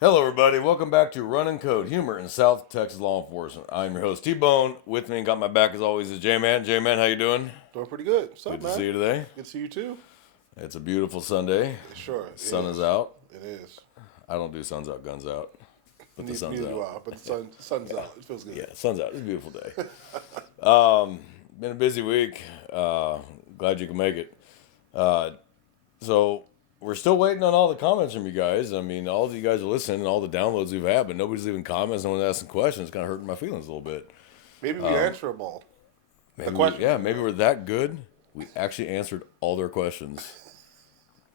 Hello, everybody. Welcome back to Running Code Humor in South Texas Law Enforcement. I'm your host T-Bone. With me and got my back as always is J-Man. J-Man, how you doing? Doing pretty good. What's Good up, to man? see you today. Good to see you too. It's a beautiful Sunday. Sure, it Sun is is. out. It is. I don't do suns out, guns out, but the sun's Neither do out. I. But the sun's out. It feels good. Yeah, sun's out. It's a beautiful day. Been a busy week. Glad you can make it. So we're still waiting on all the comments from you guys. I mean, all of you guys are listening and all the downloads we've had, but nobody's leaving comments. No one's asking questions. It's kind of hurting my feelings a little bit. Maybe we answer them all. Maybe we're that good. We actually answered all their questions.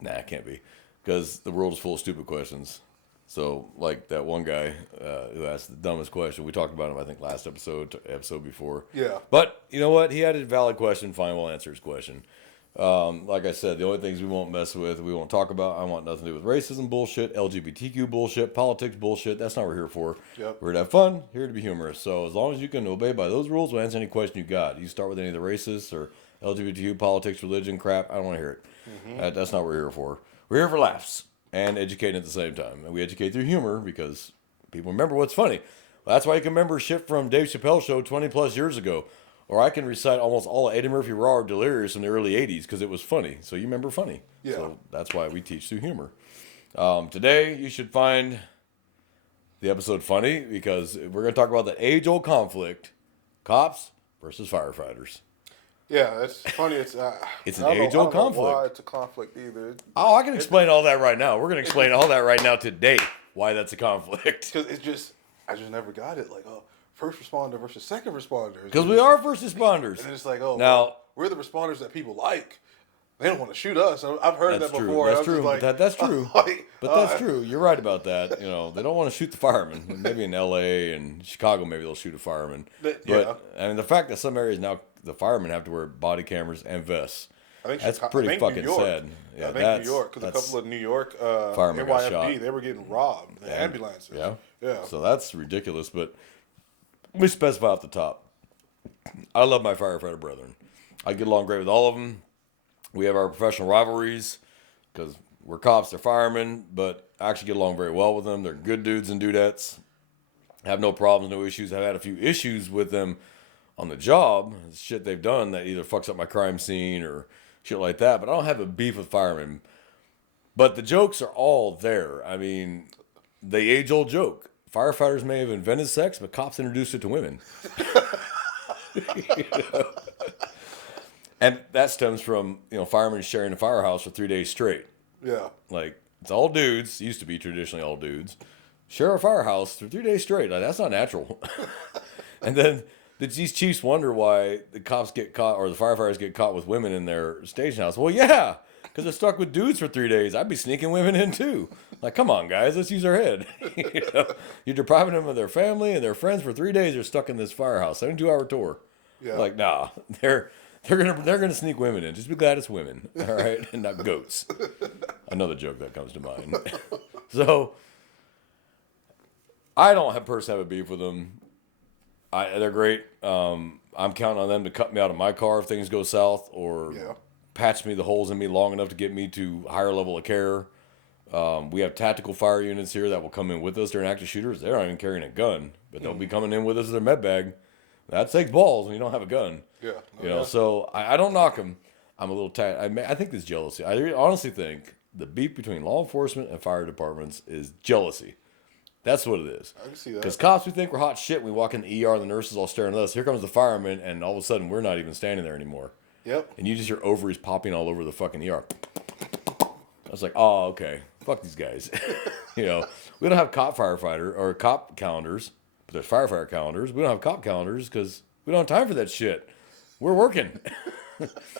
Nah, it can't be, because the world is full of stupid questions. So, like that one guy who asked the dumbest question. We talked about him, I think, last episode before. Yeah. But you know what? He had a valid question. Fine, we'll answer his question. Like I said, the only things we won't mess with, we won't talk about. I want nothing to do with racism bullshit, LGBTQ bullshit, politics bullshit. That's not what we're here for. Yep. We're here to have fun, here to be humorous. So as long as you can obey by those rules, we'll answer any question you got. You start with any of the racists or LGBTQ, politics, religion, crap. I don't want to hear it. That's not what we're here for. We're here for laughs and educating at the same time. And we educate through humor because people remember what's funny. Well, that's why you can remember shit from Dave Chappelle's show 20 plus years ago. Or I can recite almost all of Eddie Murphy Raw or Delirious in the early 80s because it was funny. So you remember funny. Yeah. So that's why we teach through humor. Today, you should find the episode funny because we're going to talk about the age-old conflict, cops versus firefighters. Yeah, it's funny. It's It's an I don't know- age-old I don't know conflict. Why it's a conflict either? Oh, I can explain all that right now. We're going to explain all that right now today, why that's a conflict. Because I just never got it. Like, oh, first responder versus second responders. Because we are first responders. And it's like, oh, Now- well, we're the responders that people like. They don't want to shoot us. I've heard That's that true. before. That's I'm just true. like, That's true. like, But that's true. You're right about that. You know, they don't want to shoot the firemen. Maybe in L.A. and Chicago, maybe they'll shoot a fireman. Yeah. But I mean, the fact that some areas now the firemen have to wear body cameras and vests. That's pretty fucking sad. Yeah, I think New York, because a couple of New York firemen got shot. NYFD, they were getting robbed. The ambulances. Yeah. Yeah. So that's ridiculous. But let me specify off the top. I love my firefighter brethren. I get along great with all of them. We have our professional rivalries because we're cops, they're firemen, but I actually get along very well with them. They're good dudes and dudettes. Have no problems, no issues. I've had a few issues with them on the job, shit they've done that either fucks up my crime scene or shit like that, but I don't have a beef with firemen. But the jokes are all there. I mean, the age-old joke. Firefighters may have invented sex, but cops introduced it to women. You know? And that stems from, firemen sharing a firehouse for 3 days straight. Yeah. Like, it's all dudes, used to be traditionally all dudes, share a firehouse for 3 days straight. Like, that's not natural. And then these chiefs wonder why the cops get caught or the firefighters get caught with women in their station house. Well, yeah, because they're stuck with dudes for 3 days. I'd be sneaking women in too. Like, come on, guys, let's use our head. You're depriving them of their family and their friends for 3 days. They're stuck in this firehouse, 72-hour tour. Yeah. Like, nah, they're gonna sneak women in. Just be glad it's women, all right, and not goats. Another joke that comes to mind. So I don't personally have a beef with them. They're great. I'm counting on them to cut me out of my car if things go south, or patch me the holes in me long enough to get me to higher level of care. We have tactical fire units here that will come in with us during active shooters. They're not even carrying a gun, but they'll be coming in with us in their med bag. That takes balls when you don't have a gun. Yeah. So I don't knock them. I'm a little tired. I think there's jealousy. I honestly think the beef between law enforcement and fire departments is jealousy. That's what it is. I can see that. Because cops, we think we're hot shit. We walk in the ER and the nurses all staring at us. Here comes the fireman, and all of a sudden we're not even standing there anymore. Yep. And you just hear ovaries popping all over the fucking ER. I was like, oh, okay. Fuck these guys. We don't have cop firefighter or cop calendars, but there's firefighter calendars. We don't have cop calendars because we don't have time for that shit. We're working.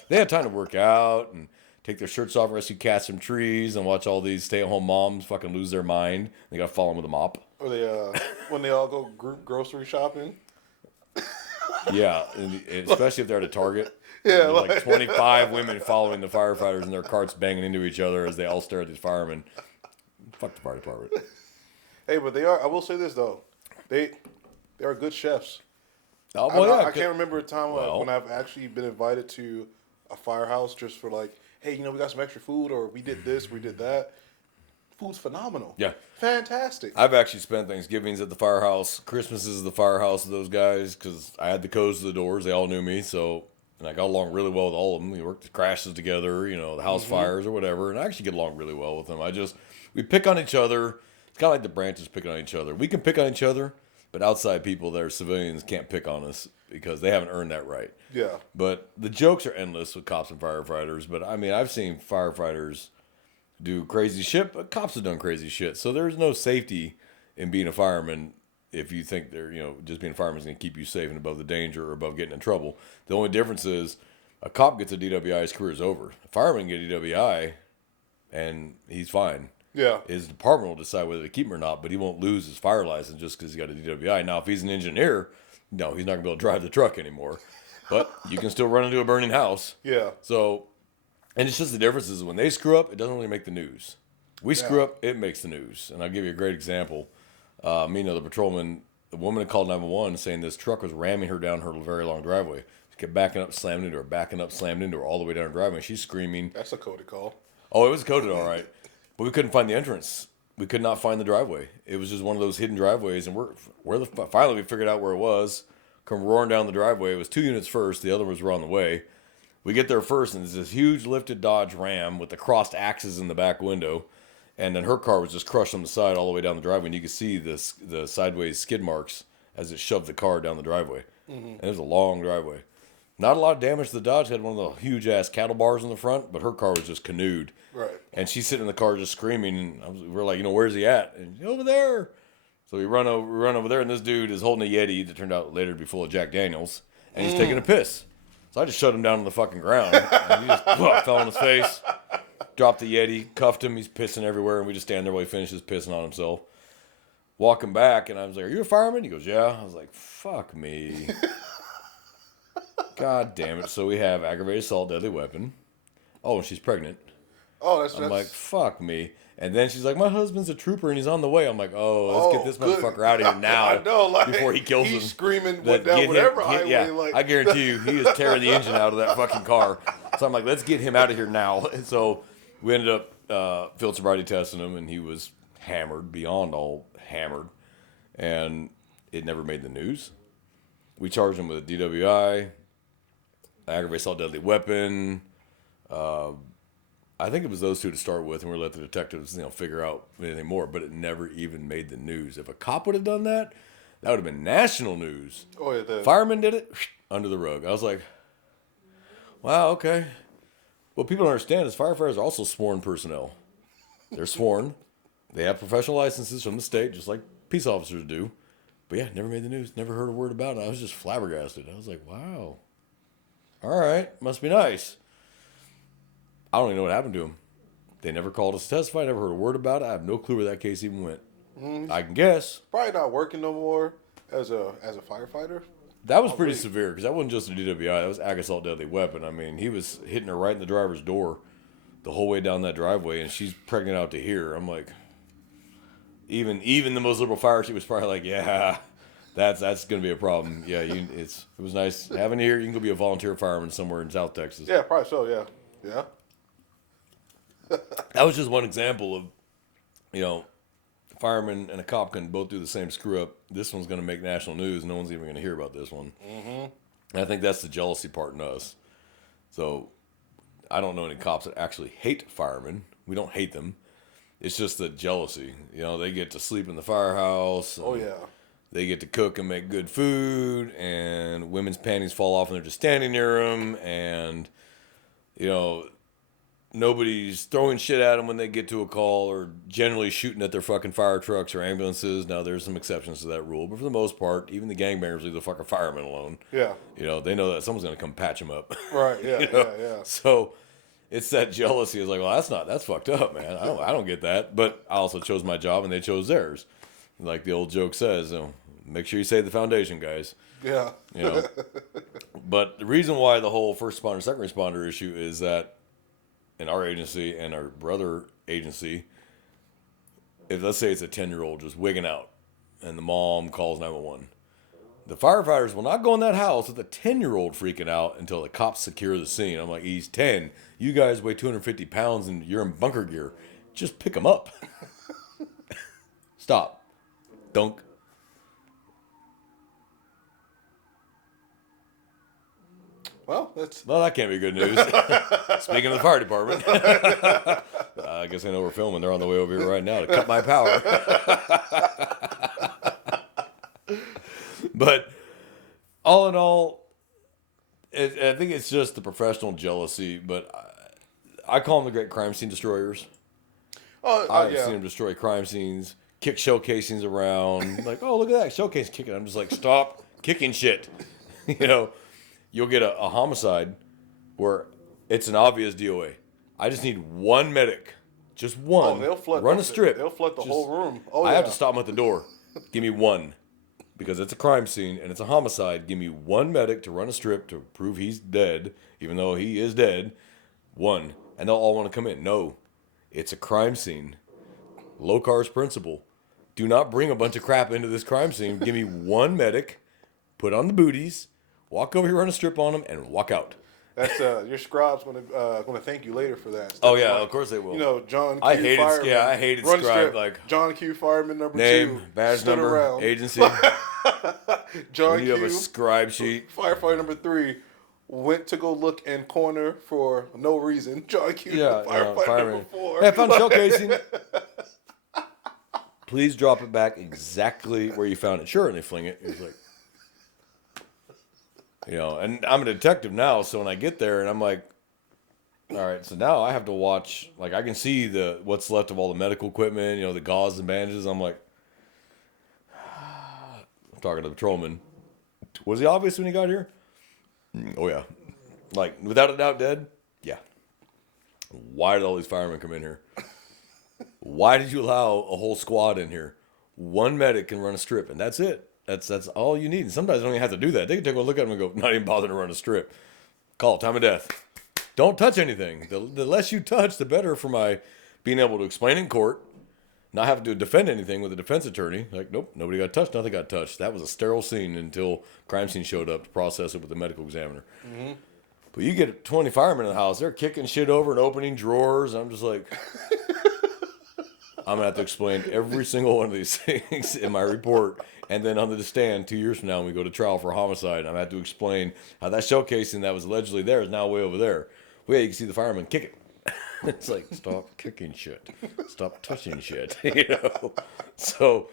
They have time to work out and take their shirts off, rescue cats from trees, and watch all these stay-at-home moms fucking lose their mind. They got to follow them with a mop. Or they when they all go group grocery shopping. Yeah, and especially if they're at a Target. Yeah, like 25 women following the firefighters in their carts banging into each other as they all stare at these firemen. Fuck the fire department. Hey, but they are. I will say this though, they are good chefs. Oh, well, yeah, I can't remember a time well, when I've actually been invited to a firehouse just for like, hey, we got some extra food, or we did this, we did that. Food's phenomenal. Yeah. Fantastic. I've actually spent Thanksgivings at the firehouse, Christmases at the firehouse with those guys because I had the codes to the doors. They all knew me, so and I got along really well with all of them. We worked the crashes together, the house fires or whatever, and I actually get along really well with them. We pick on each other. It's kind of like the branches picking on each other. We can pick on each other, but outside people that are civilians can't pick on us because they haven't earned that right. Yeah. But the jokes are endless with cops and firefighters. But I mean, I've seen firefighters do crazy shit, but cops have done crazy shit. So there's no safety in being a fireman if you think just being a fireman is going to keep you safe and above the danger or above getting in trouble. The only difference is a cop gets a DWI, his career is over. A fireman get a DWI, and he's fine. Yeah. His department will decide whether to keep him or not, but he won't lose his fire license just because he got a DWI. Now, if he's an engineer, no, he's not going to be able to drive the truck anymore. But you can still run into a burning house. Yeah. So, and it's just the difference is when they screw up, it doesn't really make the news. We screw up, it makes the news. And I'll give you a great example. The patrolman, the woman had called 911 saying this truck was ramming her down her very long driveway. She kept backing up, slamming into her, backing up, slamming into her all the way down her driveway. She's screaming. That's a coded call. Oh, it was coded all right. But we couldn't find the entrance. We could not find the driveway. It was just one of those hidden driveways. And finally we figured out where it was. Come roaring down the driveway. It was 2 units first. The other ones were on the way. We get there first, and there's this huge lifted Dodge Ram with the crossed axes in the back window. And then her car was just crushed on the side all the way down the driveway. And you could see the sideways skid marks as it shoved the car down the driveway. Mm-hmm. And it was a long driveway. Not a lot of damage to the Dodge. It had one of the huge-ass cattle bars in the front, but her car was just canoed. Right. And she's sitting in the car just screaming. And we're like, where's he at? And over there. So we run over there, and this dude is holding a Yeti that turned out later to be full of Jack Daniels. And he's taking a piss. So I just shut him down on the fucking ground. And he just fell on his face. Dropped the Yeti, cuffed him. He's pissing everywhere, and we just stand there while he finishes pissing on himself. Walking back, and I was like, "Are you a fireman?" He goes, "Yeah." I was like, "Fuck me." God damn it. So we have aggravated assault, deadly weapon. Oh, and she's pregnant. Oh, I'm like, fuck me. And then she's like, my husband's a trooper and he's on the way. I'm like, let's get this motherfucker out of here now. I know, before he kills him. He's screaming down whatever highway. Yeah, I guarantee you, he is tearing the engine out of that fucking car. So I'm like, let's get him out of here now. And so we ended up field sobriety testing him, and he was hammered, beyond all hammered. And it never made the news. We charged him with a DWI, aggravated assault, deadly weapon. I think it was those two to start with, and we let the detectives, figure out anything more. But it never even made the news. If a cop would have done that, that would have been national news. Oh yeah, fireman did it under the rug. I was like, wow, okay. What people don't understand is firefighters are also sworn personnel. They're sworn. They have professional licenses from the state, just like peace officers do. But yeah, never made the news. Never heard a word about it. I was just flabbergasted. I was like, wow. All right, must be nice. I don't even know what happened to him. They never called us to testify. I never heard a word about it. I have no clue where that case even went. I can guess. Probably not working no more as a firefighter. That was pretty severe because that wasn't just a DWI. That was aggravated assault, deadly weapon. I mean, he was hitting her right in the driver's door the whole way down that driveway, and she's pregnant out to here. I'm like, even the most liberal fire chief was probably like, yeah, that's going to be a problem. Yeah, it was nice having you here. You can go be a volunteer fireman somewhere in South Texas. Yeah, probably so. Yeah. That was just one example of, a fireman and a cop can both do the same screw up. This one's going to make national news. No one's even going to hear about this one. Mm-hmm. And I think that's the jealousy part in us. So I don't know any cops that actually hate firemen. We don't hate them. It's just the jealousy. They get to sleep in the firehouse. Oh, yeah. They get to cook and make good food, and women's panties fall off and they're just standing near them, and, nobody's throwing shit at them when they get to a call or generally shooting at their fucking fire trucks or ambulances. Now, there's some exceptions to that rule, but for the most part, even the gangbangers leave the fucking firemen alone. Yeah. They know that someone's going to come patch them up. Right, yeah, yeah. So it's that jealousy. It's like, well, that's fucked up, man. I don't get that. But I also chose my job and they chose theirs. Like the old joke says, make sure you save the foundation, guys. Yeah. But the reason why the whole first responder, second responder issue is that in our agency and our brother agency, if let's say it's a 10-year-old just wigging out and the mom calls 911, the firefighters will not go in that house with a 10-year-old freaking out until the cops secure the scene. I'm like, he's 10. You guys weigh 250 pounds and you're in bunker gear. just pick them up. Stop. Dunk. Well, that's... Well, that can't be good news. Speaking of the fire department, I guess I know we're filming. They're on the way over here right now to cut my power. But all in all, I think it's just the professional jealousy. But I call them the great crime scene destroyers. I've yeah. seen them destroy crime scenes, kick shell casings around. Like, oh, look at that showcase kicking. I'm just like, stop kicking shit. You know. You'll get a homicide where it's an obvious DOA. I just need one medic. Just one. Oh, they'll flood. Run a strip. They'll flood the whole room. Oh, I yeah. have to stop them at the door. Give me one. Because it's a crime scene and it's a homicide. Give me one medic to run a strip to prove he's dead, even though he is dead. One. And they'll all want to come in. No. It's a crime scene. Locar's principle. Do not bring a bunch of crap into this crime scene. Give me one medic. Put on the booties. Walk over here, run a strip on them, and walk out. That's your scribe's gonna thank you later for that. Oh yeah, of course they will. You know, John Q. I hated, Fireman. yeah, I hated Run scribe. strip. Like John Q. Fireman number name, 2. badge stood number, around. agency. John You Q. have a scribe sheet. Firefighter number 3 went to go look in corner for no reason. John Q. Yeah, Firefighter number 4. Hey, I found shell casing. Please drop it back exactly where you found it. Sure, and they fling it. It's like, you know, and I'm a detective now, so when I get there and I'm like, all right, so now I have to watch, like I can see what's left of all the medical equipment, you know, the gauze and bandages. I'm like, I'm talking to the patrolman. Was he obvious when he got here? Oh yeah. Like, without a doubt dead? Yeah. Why did all these firemen come in here? Why did you allow a whole squad in here? One medic can run a strip, and that's it. That's all you need. And sometimes they don't even have to do that. They can take a look at them and go, not even bother to run a strip. Call it time of death. Don't touch anything. The less you touch, the better for my being able to explain in court, not having to defend anything with a defense attorney. Like, nope, nobody got touched, nothing got touched. That was a sterile scene until crime scene showed up to process it with the medical examiner. Mm-hmm. But you get 20 firemen in the house, they're kicking shit over and opening drawers. I'm just like, I'm going to have to explain every single one of these things in my report. And then on the stand 2 years from now, when we go to trial for homicide, I'm going to have to explain how that shell casing that was allegedly there is now way over there. Well, yeah, you can see the fireman kick it. It's like, stop kicking shit. Stop touching shit. You know? So,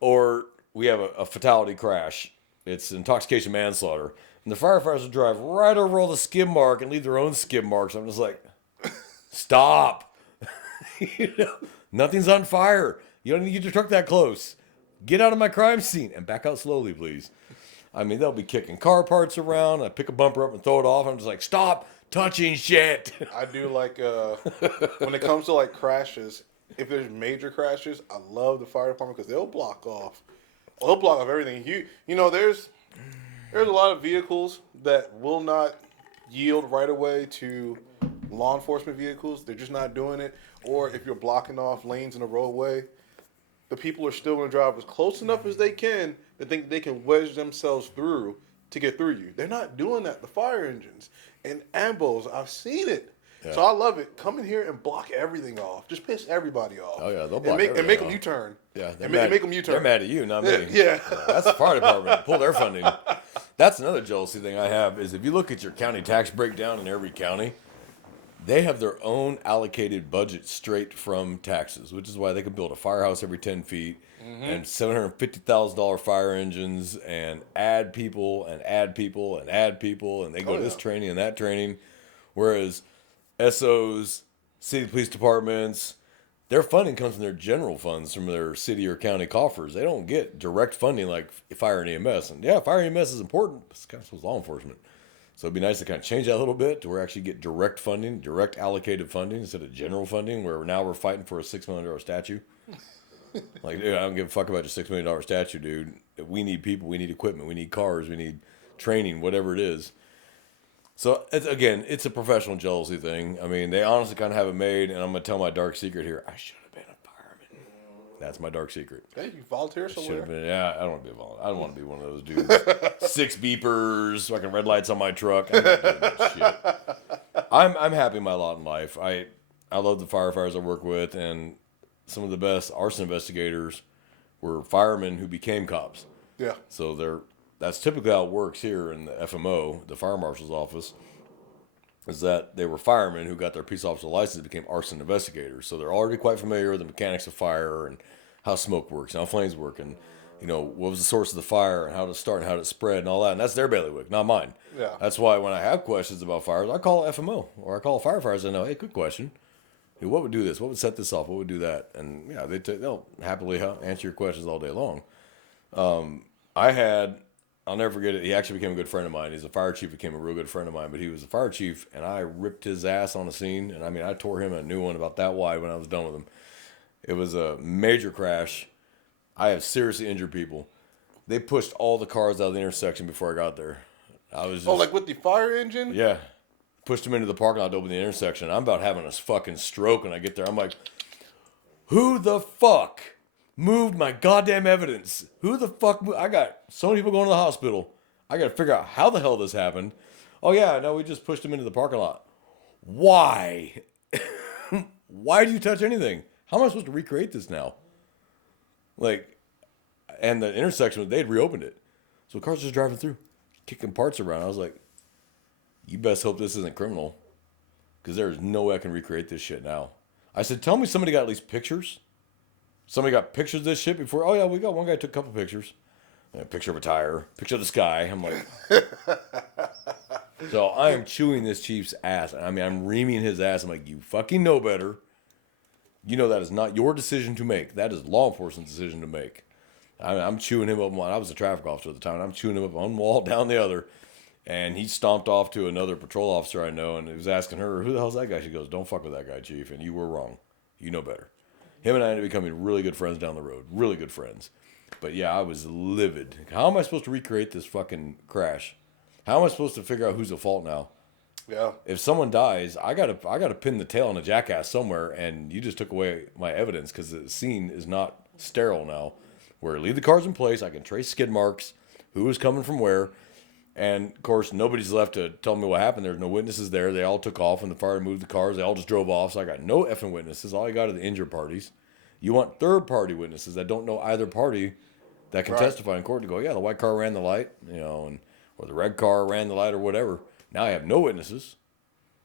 or we have a fatality crash. It's intoxication manslaughter. And the firefighters will drive right over all the skid mark and leave their own skid marks. I'm just like, stop. You know? Nothing's on fire. You don't need to get your truck that close. Get out of my crime scene and back out slowly, please. I mean, they'll be kicking car parts around. I pick a bumper up and throw it off. I'm just like, stop touching shit. I do like, when it comes to like crashes, if there's major crashes, I love the fire department because they'll block off. They'll block off everything. You know, there's a lot of vehicles that will not yield right away to law enforcement vehicles. They're just not doing it. Or if you're blocking off lanes in a roadway, the people are still going to drive as close enough as they can to think they can wedge themselves through to get through you. They're not doing that. The fire engines and ambos, I've seen it. Yeah. So I love it. Come in here and block everything off. Just piss everybody off. Oh, yeah. They'll block and make them off. U-turn. Yeah. And make them U-turn. They're mad at you, not me. Yeah. That's the fire department. Pull their funding. That's another jealousy thing I have is if you look at your county tax breakdown in every county, they have their own allocated budget straight from taxes, which is why they can build a firehouse every 10 feet and $750,000 fire engines and add people and add people and add people. And they go to this training and that training. Whereas SOs, city police departments, their funding comes from their general funds from their city or county coffers. They don't get direct funding like fire and EMS. And yeah, fire and EMS is important, but it's kind of law enforcement. So it'd be nice to kind of change that a little bit to where we actually get direct funding, direct allocated funding instead of general funding, where now we're fighting for a $6 million statue. Like, dude, I don't give a fuck about your $6 million statue, dude. We need people, we need equipment, we need cars, we need training, whatever it is. So, it's a professional jealousy thing. I mean, they honestly kind of have it made, and I'm going to tell my dark secret here. I should have been a fireman. That's my dark secret. Hey, you volunteer somewhere? Yeah, I don't want to be a volunteer. I don't want to be one of those dudes. 6 beepers, fucking red lights on my truck. I'm not doing that shit. I'm happy in my lot in life. I love the firefighters I work with, and some of the best arson investigators were firemen who became cops. Yeah. So that's typically how it works here in the FMO, the fire marshal's office, is that they were firemen who got their peace officer license and became arson investigators. So they're already quite familiar with the mechanics of fire and how smoke works and how flames work and, what was the source of the fire and how to start and how to spread and all that. And that's their bailiwick, not mine. Yeah. That's why when I have questions about fires, I call FMO or I call firefighters. I know, hey, good question. Hey, what would do this? What would set this off? What would do that? And yeah, they'll happily answer your questions all day long. I'll never forget it. He actually became a good friend of mine. He's a fire chief, became a real good friend of mine, but he was a fire chief, and I ripped his ass on the scene. And I mean, I tore him a new one about that wide when I was done with him. It was a major crash. I have seriously injured people. They pushed all the cars out of the intersection before I got there. I was just, like with the fire engine? yeah. Pushed them into the parking lot to open the intersection. I'm about having a fucking stroke when I get there. I'm like, who the fuck moved my goddamn evidence? Who the fuck I got so many people going to the hospital. I got to figure out how the hell this happened. Oh, yeah, no, we just pushed them into the parking lot. Why? Why do you touch anything? How am I supposed to recreate this now? And the intersection, they'd reopened it. So cars just driving through, kicking parts around. I was like, you best hope this isn't criminal, because there's no way I can recreate this shit now. I said, tell me somebody got at least pictures. Somebody got pictures of this shit before. Oh, yeah, we got one guy took a couple pictures. A picture of a tire, picture of the sky. I'm like, so I am chewing this chief's ass. I mean, I'm reaming his ass. I'm like, you fucking know better. You know that is not your decision to make. That is law enforcement's decision to make. I'm chewing him up. I was a traffic officer at the time. And I'm chewing him up one wall down the other. And he stomped off to another patrol officer I know, and he was asking her, who the hell's that guy? She goes, don't fuck with that guy, Chief, and you were wrong. You know better. Him and I ended up becoming really good friends down the road. Really good friends. But yeah, I was livid. How am I supposed to recreate this fucking crash? How am I supposed to figure out who's at fault now? Yeah. If someone dies, I gotta pin the tail on a jackass somewhere, and you just took away my evidence because the scene is not sterile now. Where leave the cars in place, I can trace skid marks, who was coming from where. And, of course, nobody's left to tell me what happened. There's no witnesses there. They all took off when the fire moved the cars. They all just drove off. So I got no effing witnesses. All I got are the injured parties. You want third-party witnesses that don't know either party that can testify in court to go, yeah, the white car ran the light, or the red car ran the light or whatever. Now I have no witnesses.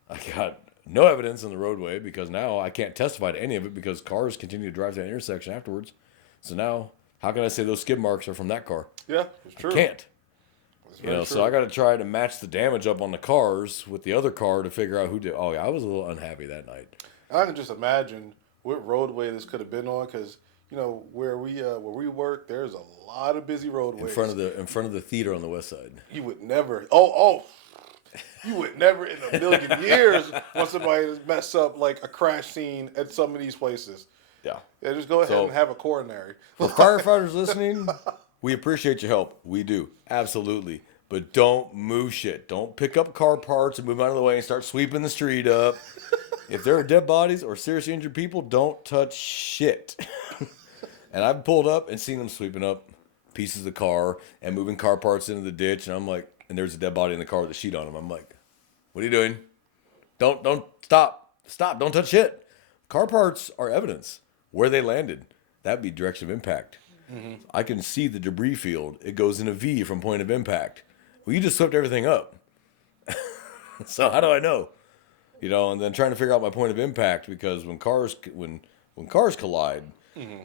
I got no evidence in the roadway because now I can't testify to any of it because cars continue to drive to that intersection afterwards. So now, how can I say those skid marks are from that car? Yeah, it's true. I can't. So I got to try to match the damage up on the cars with the other car to figure out who did. Oh, yeah, I was a little unhappy that night. I can just imagine what roadway this could have been on because, where we work, there's a lot of busy roadways. In front of the theater on the west side. You would never, you would never in a million years want somebody to mess up like a crash scene at some of these places. Yeah. Yeah, just go ahead and have a coronary. For firefighters listening, we appreciate your help. We do. Absolutely. But don't move shit. Don't pick up car parts and move out of the way and start sweeping the street up. If there are dead bodies or seriously injured people, don't touch shit. And I've pulled up and seen them sweeping up pieces of the car and moving car parts into the ditch. And I'm like, and there's a dead body in the car with a sheet on him. I'm like, what are you doing? Don't stop. Stop. Don't touch shit. Car parts are evidence. Where they landed. That'd be direction of impact. Mm-hmm. I can see the debris field. It goes in a V from point of impact. Well, you just swept everything up. So how do I know? And then trying to figure out my point of impact because when cars collide,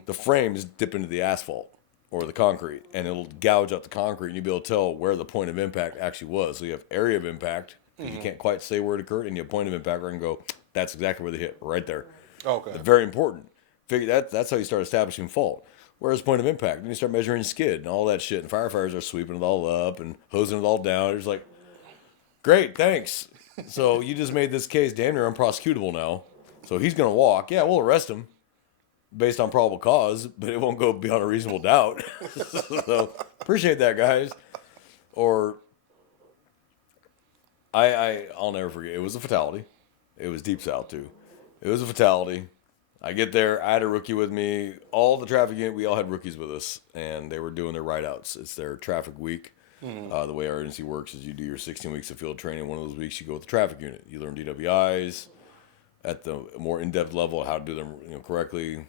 the frames dip into the asphalt or the concrete, and it'll gouge out the concrete, and you'll be able to tell where the point of impact actually was. So you have area of impact, you can't quite say where it occurred, and you have point of impact where I can go, that's exactly where they hit, right there. Okay. It's very important. That's how you start establishing fault. Where's point of impact? Then you start measuring skid and all that shit. And firefighters are sweeping it all up and hosing it all down. It's like, great, thanks. So you just made this case damn near unprosecutable now. So he's going to walk. Yeah, we'll arrest him based on probable cause, but it won't go beyond a reasonable doubt. So appreciate that, guys. Or I'll never forget. It was a fatality. It was Deep South, too. It was a fatality. I get there, I had a rookie with me. All the traffic unit, we all had rookies with us, and they were doing their ride-outs. It's their traffic week. The way our agency works is you do your 16 weeks of field training. One of those weeks you go with the traffic unit. You learn DWIs, at the more in-depth level how to do them correctly.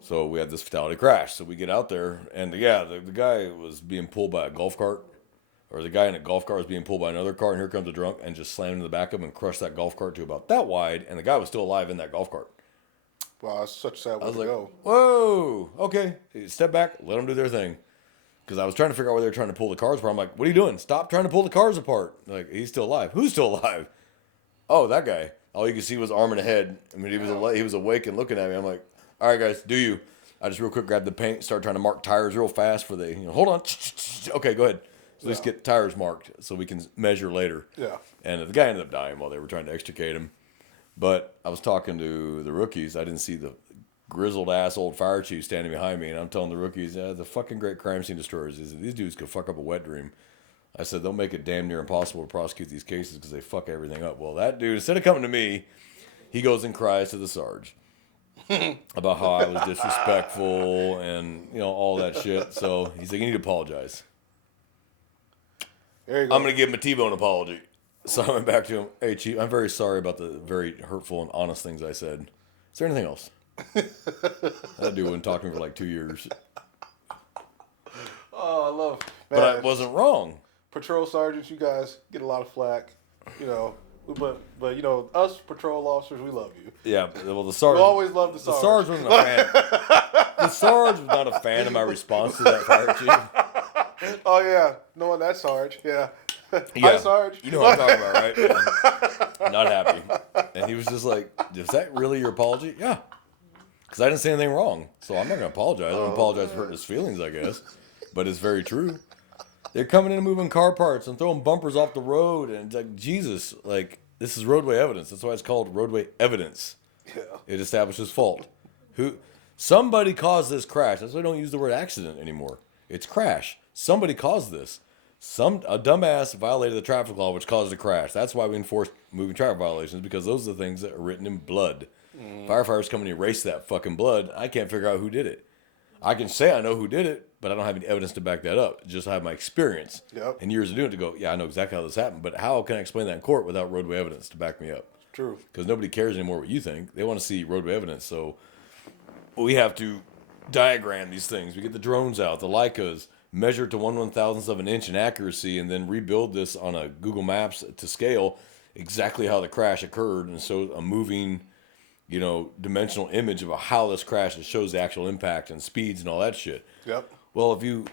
So we had this fatality crash. So we get out there, and the guy was being pulled by a golf cart, or the guy in a golf cart was being pulled by another car, and here comes a drunk and just slammed into the back of him and crushed that golf cart to about that wide, and the guy was still alive in that golf cart. Wow, that's such a sad way I was to like, go. whoa, okay, step back, let them do their thing. Because I was trying to figure out where they were trying to pull the cars apart. I'm like, what are you doing? Stop trying to pull the cars apart. Like, he's still alive. Who's still alive? Oh, that guy. All you could see was arm and a head. I mean, he was awake and looking at me. I'm like, all right, guys, do you? I just real quick grabbed the paint, started trying to mark tires real fast for the, hold on. Okay, go ahead. So let's get tires marked so we can measure later. Yeah. And the guy ended up dying while they were trying to extricate him. But I was talking to the rookies. I didn't see the grizzled ass old fire chief standing behind me, and I'm telling the rookies, the fucking great crime scene destroyers is these dudes could fuck up a wet dream. I said they'll make it damn near impossible to prosecute these cases because they fuck everything up. Well, that dude, instead of coming to me, he goes and cries to the sarge about how I was disrespectful and all that shit. So he's like, you need to apologize. There you go. I'm gonna give him a T-bone apology. So I went back to him. Hey, Chief, I'm very sorry about the very hurtful and honest things I said. Is there anything else? That dude wouldn't talk to me for like 2 years. Oh, I love. Man, But I wasn't wrong. patrol sergeants, you guys get a lot of flack, but us patrol officers, we love you. Yeah, well, the We Sarge. always love the The Sarge. Sarge wasn't a fan. The Sarge was not a fan of my response to that fire chief. Oh yeah, knowing that Sarge, yeah. Hi Yeah. Sarge. You know what I'm talking about, right? Yeah. Not happy. And he was just like, is that really your apology? Yeah. Because I didn't say anything wrong. So I'm not going to apologize. I don't apologize for hurting his feelings, I guess. But it's very true. They're coming in and moving car parts and throwing bumpers off the road. And it's like, Jesus, like, this is roadway evidence. That's why it's called roadway evidence. Yeah. It establishes fault. Somebody caused this crash. That's why I don't use the word accident anymore. It's crash. Somebody caused this. A dumbass violated the traffic law, which caused a crash. That's why we enforce moving traffic violations, because those are the things that are written in blood. Firefighters come and erase that fucking blood. I can't figure out who did it. I can say I know who did it, but I don't have any evidence to back that up. Just have my experience and years of doing it to go, yeah, I know exactly how this happened, but how can I explain that in court without roadway evidence to back me up? True. Because nobody cares anymore what you think. They want to see roadway evidence. So we have to diagram these things. We get the drones out, the Leicas, measure to 1/1000th of an inch in accuracy, and then rebuild this on a Google Maps to scale exactly how the crash occurred. And so a moving, dimensional image of how this crash shows the actual impact and speeds and all that shit. Yep. Well, if you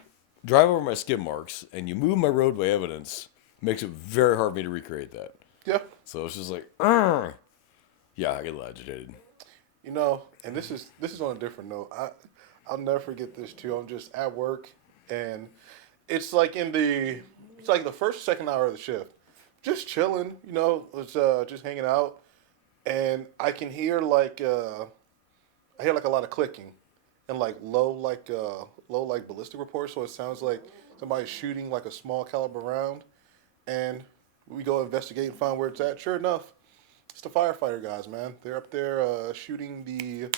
drive over my skid marks and you move my roadway evidence, it makes it very hard for me to recreate that. Yep. So it's just like, yeah, I get a little agitated. And this is on a different note. I'll never forget this too. I'm just at work, and it's like the first, second hour of the shift, just chilling. It's just hanging out, and I can hear a lot of clicking, and low ballistic reports. So it sounds like somebody's shooting like a small caliber round, and we go investigate and find where it's at. Sure enough, it's the firefighter guys, man. They're up there shooting the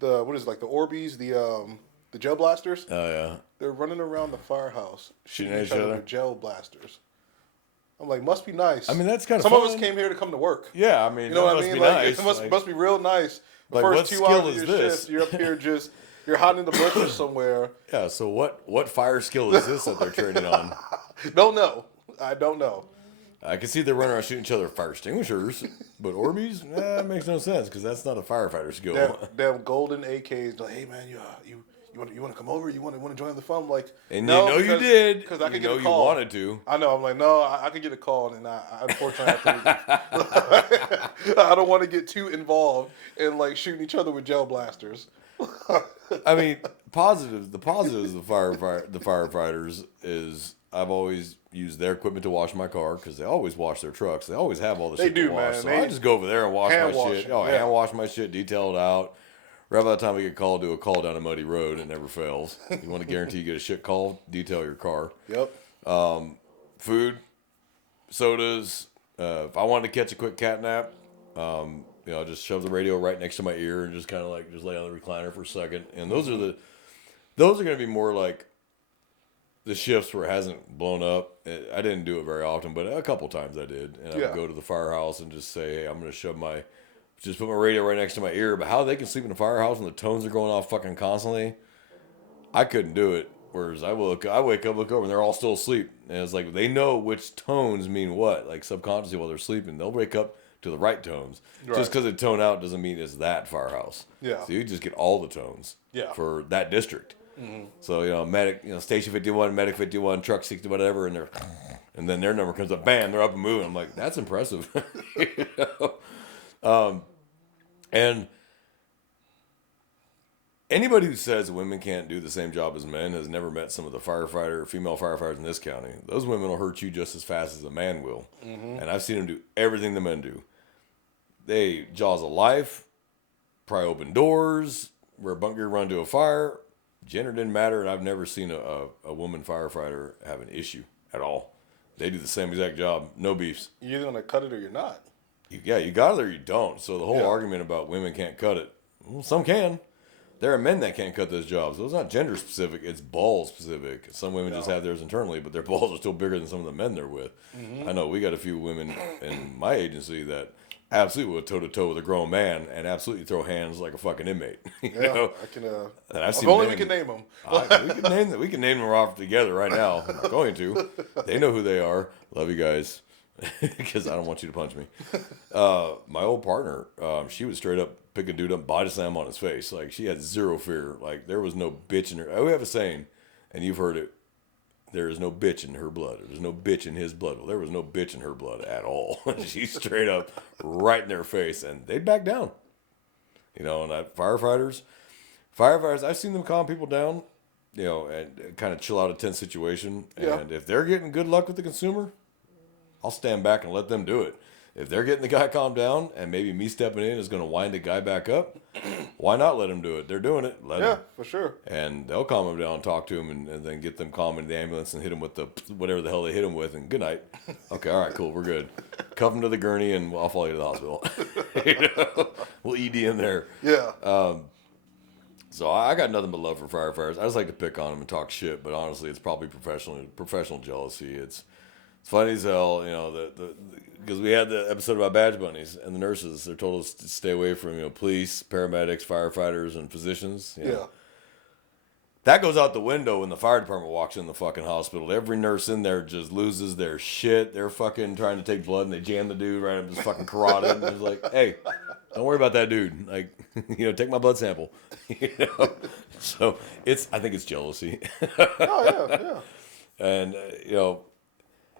what is it, like the Orbeez, the gel blasters. Oh yeah. They're running around the firehouse Shooting shooting each each other other? with gel blasters. I'm like, must be nice. I mean, that's kind of Some fun. of us came here to come to work. Yeah, I mean, You know what I must mean? be Like, nice. it must be real nice. The like, first what 2 skill hours is of your this? shift, you're up here you're hiding in the bushes somewhere. Yeah, so what fire skill is this that they're training on? Don't know. I don't know. I can see they're running around shooting each other with fire extinguishers, but Orbeez, that makes no sense because that's not a firefighter skill. Them golden AKs. Like, hey man, you want to come over? You want to join the fun? I'm like, And no, you did. because I could get a you call. wanted to. I know. I'm like, no, I could get a call, and I unfortunately have to leave. I don't want to get too involved in like shooting each other with gel blasters. I mean, positives. The positives of the firefighters is I've always used their equipment to wash my car because they always wash their trucks. They always have all the shit do, to wash. man. So They I just go over there and wash hand my wash shit. it, Oh, yeah. hand wash my shit, detail it out. Right by the time we get called, do a call down a muddy road. It never fails. You want to guarantee you get a shit call, detail your car. Yep. Food, sodas. If I wanted to catch a quick cat nap, just shove the radio right next to my ear and just kind of just lay on the recliner for a second. And those are going to be more like the shifts where it hasn't blown up. I didn't do it very often, but a couple times I did. And I would go to the firehouse and just say, hey, I'm going to shove my just put my radio right next to my ear. But how they can sleep in a firehouse when the tones are going off fucking constantly, I couldn't do it. Whereas I wake up, look over, and they're all still asleep. And it's like they know which tones mean what. Like subconsciously while they're sleeping, they'll wake up to the right tones. Right. Just because they tone out doesn't mean it's that firehouse. Yeah. So you just get all the tones. Yeah. For that district. Mm-hmm. So medic, station 51, medic 51, truck 60, whatever, and then their number comes up, bam, they're up and moving. I'm like, that's impressive. And anybody who says women can't do the same job as men has never met some of the female firefighters in this county. Those women will hurt you just as fast as a man will. Mm-hmm. And I've seen them do everything the men do. They jaws of life, pry open doors, wear a bunker run to a fire. Gender didn't matter, and I've never seen a woman firefighter have an issue at all. They do the same exact job, no beefs. You're either going to cut it or you're not. You got it or you don't. So the whole argument about women can't cut it, well, some can. There are men that can't cut those jobs. So it's not gender specific, it's ball specific. Some women just have theirs internally, but their balls are still bigger than some of the men they're with. Mm-hmm. I know we got a few women in my agency that absolutely would toe-to-toe with a grown man and absolutely throw hands like a fucking inmate. you know? I can. If only we can name them. We can name them off together right now. I'm not going to. They know who they are. Love you guys. Because I don't want you to punch me. My old partner, she would straight up pick a dude up, body slam on his face. Like, she had zero fear. Like, there was no bitch in her. We have a saying, and you've heard it. There is no bitch in her blood. There's no bitch in his blood. Well, there was no bitch in her blood at all. She's straight up right in their face, and they'd back down. And firefighters, I've seen them calm people down, and kind of chill out a tense situation. And if they're getting good luck with the consumer, I'll stand back and let them do it. If they're getting the guy calmed down and maybe me stepping in is going to wind the guy back up, why not let them do it? They're doing it. Let them. For sure. And they'll calm him down, talk to him, and then get them calm in the ambulance and hit him with the whatever the hell they hit him with. And good night. Okay, all right, cool, we're good. Cuff him to the gurney, and I'll follow you to the hospital. We'll ED in there. Yeah. So I got nothing but love for firefighters. I just like to pick on them and talk shit, but honestly, it's probably professional jealousy. It's funny as hell, because we had the episode about badge bunnies and the nurses. They're told us to stay away from, police, paramedics, firefighters, and physicians. Yeah. That goes out the window when the fire department walks in the fucking hospital. Every nurse in there just loses their shit. They're fucking trying to take blood, and they jam the dude right up his fucking carotid. And it's like, hey, don't worry about that dude. Like, take my blood sample. So I think it's jealousy. Oh, yeah. And,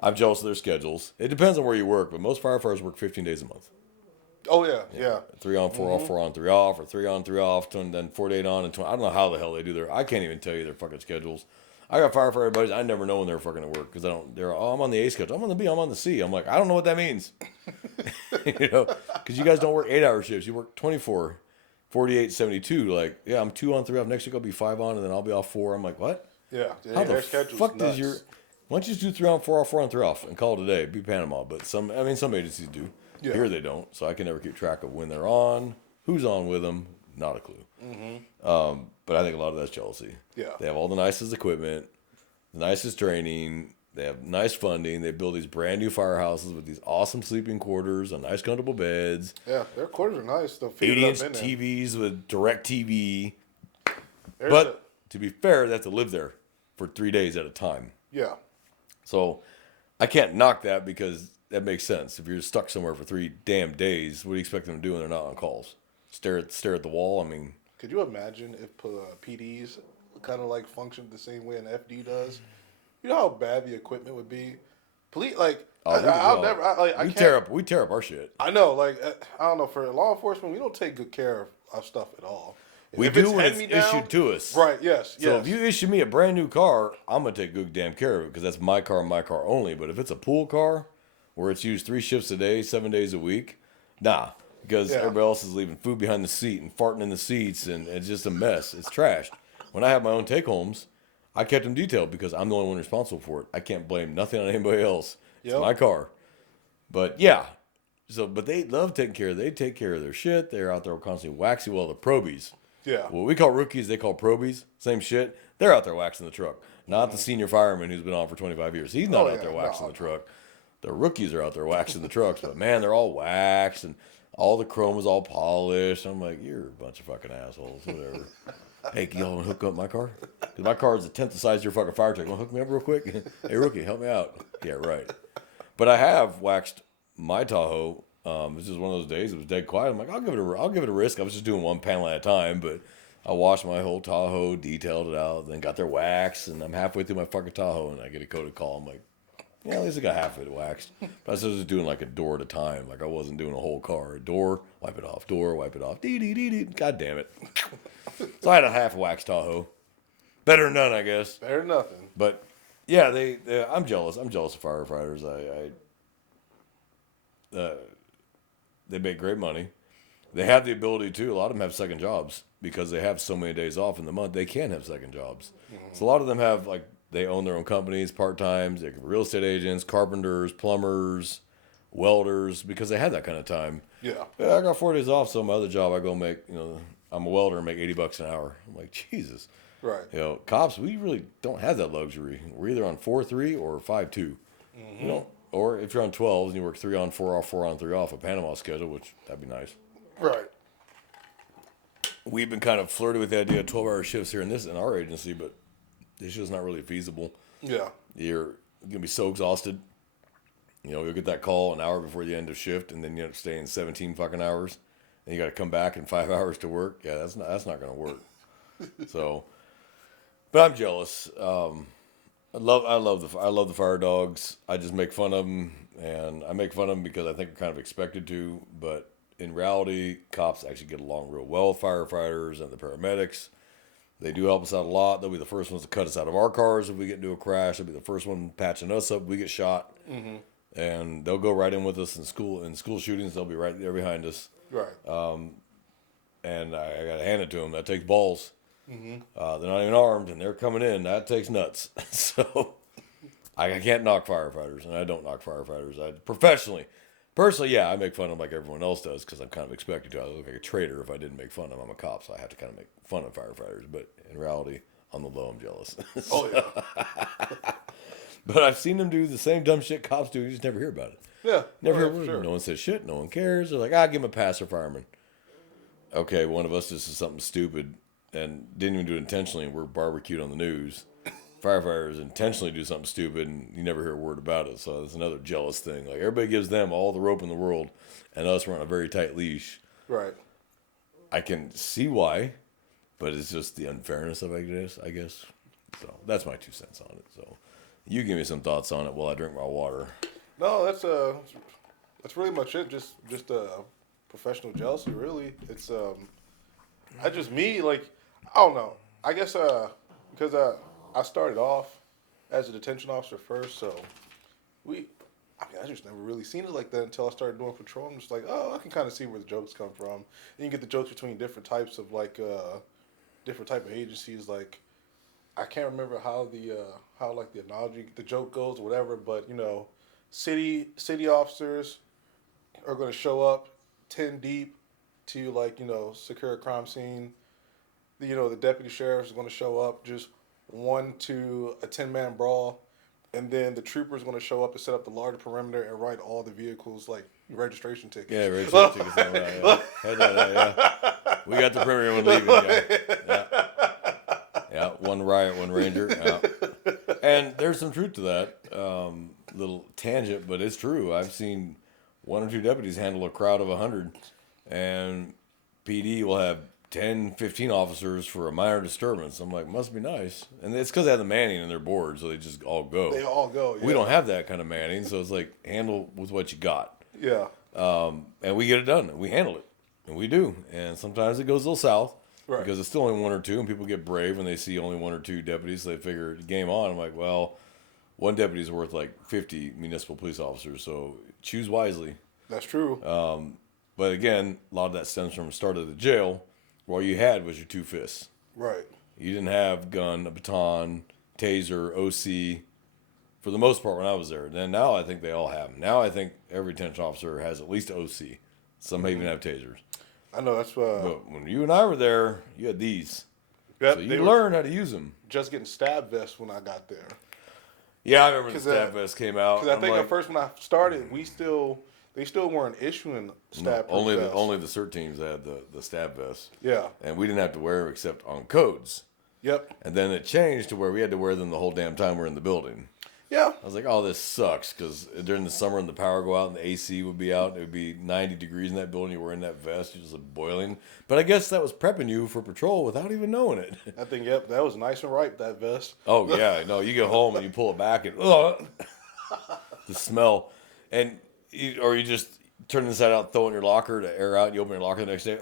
I'm jealous of their schedules. It depends on where you work, but most firefighters work 15 days a month. Oh, yeah. 3 on, 4 off, 4 on, 3 off, or 3 on, 3 off, and then 4 days on, and 20. I don't know how the hell they do I can't even tell you their fucking schedules. I got firefighter buddies, I never know when they're fucking at work, because I'm on the A schedule. I'm on the B, I'm on the C. I'm like, I don't know what that means. Because you guys don't work 8-hour shifts. You work 24, 48, 72. Like, yeah, I'm 2 on, 3 off. Next week I'll be 5 on, and then I'll be off 4. I'm like, what? Yeah. How the fuck does your... Why don't you just do 3 on, 4 off, 4 on, 3 off, and call it a day? Be Panama, but some agencies do. Yeah. Here they don't, so I can never keep track of when they're on, who's on with them. Not a clue. Mm-hmm. But I think a lot of that's jealousy. Yeah. They have all the nicest equipment, the nicest training. They have nice funding. They build these brand new firehouses with these awesome sleeping quarters on nice, comfortable beds. Yeah, their quarters are nice. 80-inch TVs with direct TV. But to be fair, they have to live there for 3 days at a time. Yeah. So I can't knock that because that makes sense. If you're stuck somewhere for 3 damn days, what do you expect them to do when they're not on calls? Stare at the wall? I mean, could you imagine if PDs kind of like functioned the same way an FD does? You know how bad the equipment would be. Police, like, we tear up our shit. I know, like, I don't know. For law enforcement, we don't take good care of stuff at all. We do when it's issued to us. Right, yes. So if you issue me a brand new car, I'm going to take good damn care of it because that's my car only. But if it's a pool car where it's used 3 shifts a day, 7 days a week, nah. Because everybody else is leaving food behind the seat and farting in the seats, and it's just a mess. It's trashed. When I have my own take-homes, I kept them detailed because I'm the only one responsible for it. I can't blame nothing on anybody else. It's my car. But yeah. But they love taking care of it. They take care of their shit. They're out there constantly waxing. Well, the probies. Yeah. What we call rookies, they call probies. Same shit. They're out there waxing the truck. Not the senior fireman who's been on for 25 years. He's not out there waxing the truck. The rookies are out there waxing the trucks. But man, they're all waxed. And All the chrome was all polished. I'm like, you're a bunch of fucking assholes. Whatever. Hey, can y'all want to hook up my car? Because my car is a tenth the size of your fucking fire truck. Want to hook me up real quick? Hey, rookie, help me out. Yeah, right. But I have waxed my Tahoe. This is one of those days. It was dead quiet. I'm like, I'll give it a risk. I was just doing one panel at a time, but I washed my whole Tahoe, detailed it out, then got their wax, and I'm halfway through my fucking Tahoe, and I get a coded call. I'm like, yeah, at least I got half of it waxed. But I was just doing like a door at a time. Like I wasn't doing a whole car. A door, wipe it off. Door, wipe it off. Dee dee dee dee. God damn it. So I had a half wax Tahoe. Better than none, I guess. Better than nothing. But yeah, I'm jealous. I'm jealous of firefighters. They make great money. They have the ability to. A lot of them have second jobs because they have so many days off in the month. They can have second jobs. Mm-hmm. So a lot of them have like they own their own companies, part times. They're real estate agents, carpenters, plumbers, welders because they have that kind of time. Yeah. I got 4 days off, so my other job I go make. I'm a welder and make $80 an hour. I'm like Jesus. Right. Cops, we really don't have that luxury. We're either on 4-3 or 5-2. Mm-hmm. Or if you're on 12s and you work 3 on, 4 off, 4 on, 3 off, a Panama schedule, which that'd be nice. Right. We've been kind of flirting with the idea of 12-hour shifts here in our agency, but it's just not really feasible. Yeah. You're gonna be so exhausted. You'll get that call an hour before the end of shift, and then you end up staying 17 fucking hours, and you got to come back in 5 hours to work. Yeah, that's not gonna work. So. But I'm jealous. I love the fire dogs. I just make fun of them, and I make fun of them because I think we're kind of expected to. But in reality, cops actually get along real well with firefighters and the paramedics. They do help us out a lot. They'll be the first ones to cut us out of our cars if we get into a crash. They'll be the first one patching us up if we get shot. Mm-hmm. And they'll go right in with us in school. In school shootings, they'll be right there behind us. Right. And I got to hand it to them. That takes balls. Mm-hmm. They're not even armed, and they're coming in. That takes nuts. So I can't knock firefighters, and I don't knock firefighters. Personally, yeah, I make fun of them like everyone else does because I'm kind of expected to. I look like a traitor if I didn't make fun of them. I'm a cop, so I have to kind of make fun of firefighters. But in reality, on the low, I'm jealous. Oh, yeah. But I've seen them do the same dumb shit cops do. You just never hear about it. Yeah. Never hear about it. No one says shit. No one cares. They're like, give him a pass for fireman. Okay, one of us just did something stupid and didn't even do it intentionally, and we're barbecued on the news. Firefighters intentionally do something stupid, and you never hear a word about it. So it's another jealous thing. Like everybody gives them all the rope in the world, and us we're on a very tight leash. Right. I can see why, but it's just the unfairness of it, I guess. So that's my 2 cents on it. So you give me some thoughts on it while I drink my water. No, that's really much it. Just professional jealousy, really. It's I don't know. I guess because I started off as a detention officer first, so I just never really seen it like that until I started doing patrol. I'm just like, I can kind of see where the jokes come from. And you get the jokes between different types of different type of agencies. Like I can't remember how the analogy, the joke goes or whatever, but city officers are going to show up 10 deep to secure a crime scene. The deputy sheriff is going to show up just 1 to a 10-man brawl, and then the trooper is going to show up and set up the larger perimeter and write all the vehicles registration tickets. Yeah, registration tickets. Yeah. We got the perimeter one leaving. Yeah, one riot, one ranger. Yeah. And there's some truth to that. Little tangent, but it's true. I've seen 1 or 2 deputies handle a crowd of 100, and PD will have 10, 15 officers for a minor disturbance. I'm like, must be nice. And it's because they have the manning in their board, so they just all go. They all go, yeah. We don't have that kind of manning, so it's like, handle with what you got. Yeah. And we get it done. We handle it. And we do. And sometimes it goes a little south. Right. Because it's still only 1 or 2, and people get brave when they see only 1 or 2 deputies. So they figure, game on. I'm like, well, 1 deputy is worth 50 municipal police officers, so choose wisely. That's true. But again, a lot of that stems from the start of the jail, where all you had was your 2 fists. Right. You didn't have gun, a baton, taser, OC, for the most part when I was there. Then now I think they all have them. Now I think every detention officer has at least OC. Some even have tasers. I know, that's But when you and I were there, you had these. Yep, so you learn how to use them. Just getting stab vests when I got there. Yeah, I remember the stab vest came out. Because I think at first when I started, we still, they still weren't issuing stab No, only vests. only the CERT teams had the stab vests. Yeah. And we didn't have to wear them except on codes. Yep. And then it changed to where we had to wear them the whole damn time we're in the building. Yeah. I was like, oh, this sucks, because during the summer when the power would go out and the AC would be out, it would be 90 degrees in that building, you're wearing that vest, you're just like boiling. But I guess that was prepping you for patrol without even knowing it. I think, yep, that was nice and ripe, that vest. Oh, yeah. No, you get home and you pull it back and, the smell. And, or you just turn this side out, throw it in your locker to air out, and you open your locker the next day,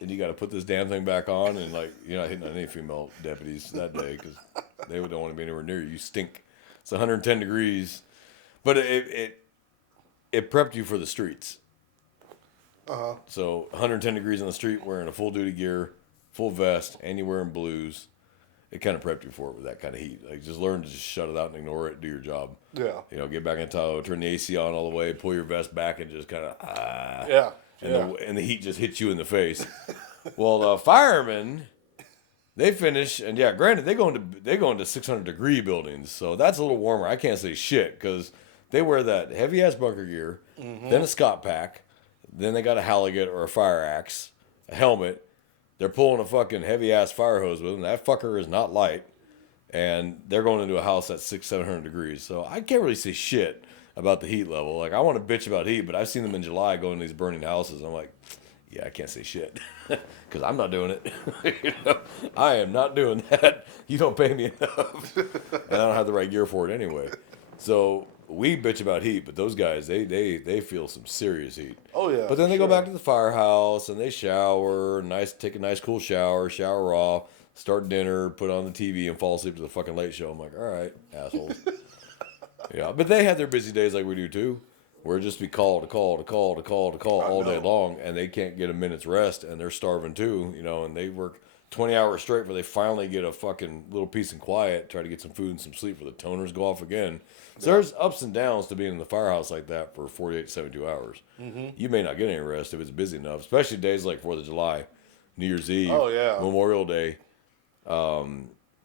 and you got to put this damn thing back on. And, like, you're not hitting on any female deputies that day because they don't want to be anywhere near you. You stink. It's 110 degrees. But it prepped you for the streets. Uh-huh. So 110 degrees on the street, wearing a full duty gear, full vest, and you're wearing blues. It kind of prepped you for it with that kind of heat. Like, just learn to just shut it out and ignore it, do your job. Yeah. You know, get back in tow, turn the AC on all the way, pull your vest back, and just kind of Yeah. and the heat just hits you in the face. Well, the firemen, they finish, and yeah, granted, they go into 600-degree buildings, so that's a little warmer. I can't say shit because they wear that heavy ass bunker gear, then a Scott pack, then they got a Halliget or a fire axe, a helmet. They're pulling a fucking heavy ass fire hose with them. That fucker is not light, and they're going into a house that's 600-700 degrees. So I can't really say shit about the heat level. Like, I want to bitch about heat, but I've seen them in July going to these burning houses. I'm like, yeah, I can't say shit because I'm not doing it. You know, I am not doing that. You don't pay me enough, and I don't have the right gear for it anyway. So we bitch about heat, but those guys, they feel some serious heat. Oh yeah. But then they go back to the firehouse and they shower, take a nice cool shower off, start dinner, put on the TV, and fall asleep to the fucking late show. I'm like, all right, assholes. Yeah, but they have their busy days like we do too. We're just be call all day long, and they can't get a minute's rest, and they're starving too, you know, and they work 20 hours straight before they finally get a fucking little peace and quiet, try to get some food and some sleep before the toners go off again. So there's ups and downs to being in the firehouse like that for 48 to 72 hours. Mm-hmm. You may not get any rest if it's busy enough, especially days like 4th of July, New Year's Eve, Memorial Day,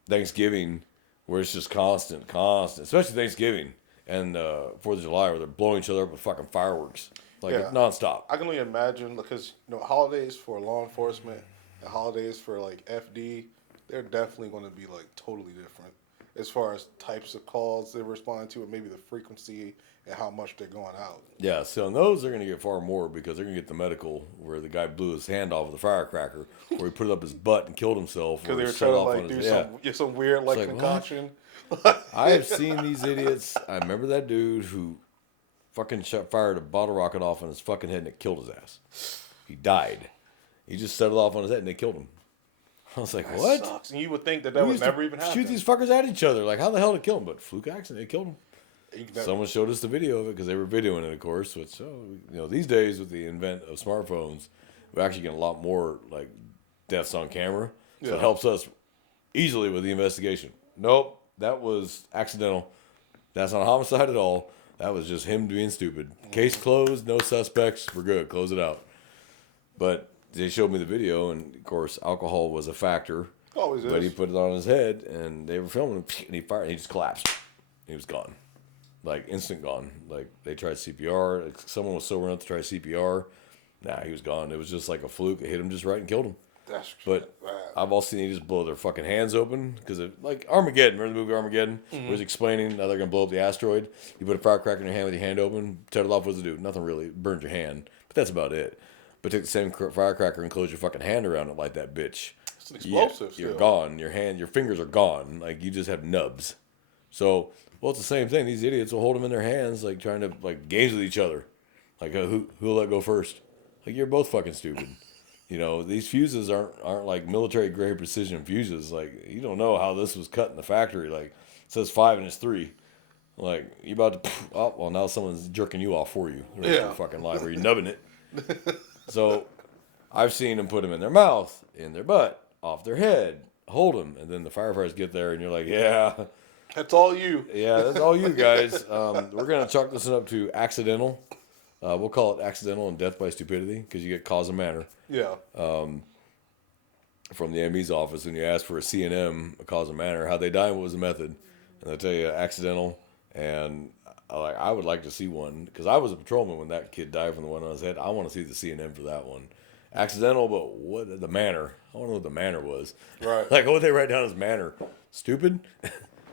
Thanksgiving, where it's just constant, especially Thanksgiving and 4th of July, where they're blowing each other up with fucking fireworks, like nonstop. I can only imagine because holidays for law enforcement and holidays for like FD, they're definitely going to be like totally different as far as types of calls they respond to, and maybe the frequency and how much they're going out. Yeah, so on those they're going to get far more because they're going to get the medical where the guy blew his hand off with a firecracker, or he put it up his butt and killed himself. Because they were trying to like do some weird like concoction. I have seen these idiots. I remember that dude who fucking fired a bottle rocket off on his fucking head and it killed his ass. He died. He just set it off on his head and they killed him. I was like, what? Sucks. And you would think that would never even happen. Shoot these fuckers at each other. Like, how the hell did it kill them? But fluke accident, it killed them. Someone showed us the video of it because they were videoing it, of course. Which, these days with the invent of smartphones, we actually get a lot more like deaths on camera. So it helps us easily with the investigation. Nope, that was accidental. That's not a homicide at all. That was just him being stupid. Case closed, no suspects. We're good. Close it out. But they showed me the video, and of course, alcohol was a factor. Always is. But he put it on his head, and they were filming him, and he fired, and he just collapsed. He was gone. Like, instant gone. Like, they tried CPR. Like, someone was sober enough to try CPR. Nah, he was gone. It was just like a fluke. It hit him just right and killed him. But I've also seen they just blow their fucking hands open. Because, like, Armageddon. Remember the movie Armageddon? Mm-hmm. Where he's explaining how they're going to blow up the asteroid. You put a firecracker in your hand with your hand open. Set it off. What does it do? Nothing really. It burns your hand. But that's about it. But take the same firecracker and close your fucking hand around it like that bitch. It's an explosive. You're gone. Your fingers are gone. Like, you just have nubs. So, well, it's the same thing. These idiots will hold them in their hands, like, trying to, like, games with each other. Like, who'll let go first? Like, you're both fucking stupid. These fuses aren't like military-grade precision fuses. Like, you don't know how this was cut in the factory. Like, it says 5 and it's 3. Like, you about to, oh, well, now someone's jerking you off for you. The rest of your fucking life, or you're nubbing it. So, I've seen them put them in their mouth, in their butt, off their head, hold them, and then the firefighters get there, and you're like, yeah. That's all you. Yeah, that's all you guys. We're going to chalk this one up to accidental. We'll call it accidental and death by stupidity, because you get cause and manner. Yeah. From the ME's office, when you ask for a C&M, a cause and manner, how they die and what was the method. And they'll tell you accidental and I would like to see one because I was a patrolman when that kid died from the one on his head. I want to see the CNN for that one. Accidental, but what the manner? I want to know what the manner was. Right. Like, what would they write down as manner? Stupid?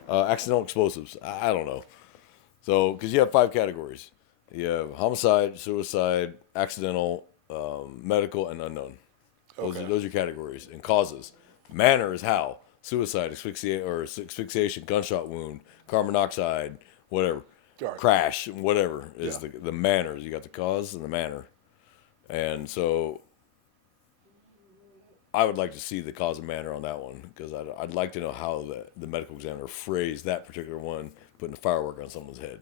Accidental explosives. I don't know. So, because you have 5 categories. You have homicide, suicide, accidental, medical, and unknown. Those are your categories. And causes. Manner is how. Suicide, asphyxiation, gunshot wound, carbon monoxide, whatever. Right. Crash, whatever is the manners. You got the cause and the manner. And so I would like to see the cause and manner on that one because I'd like to know how the medical examiner phrased that particular one, putting a firework on someone's head.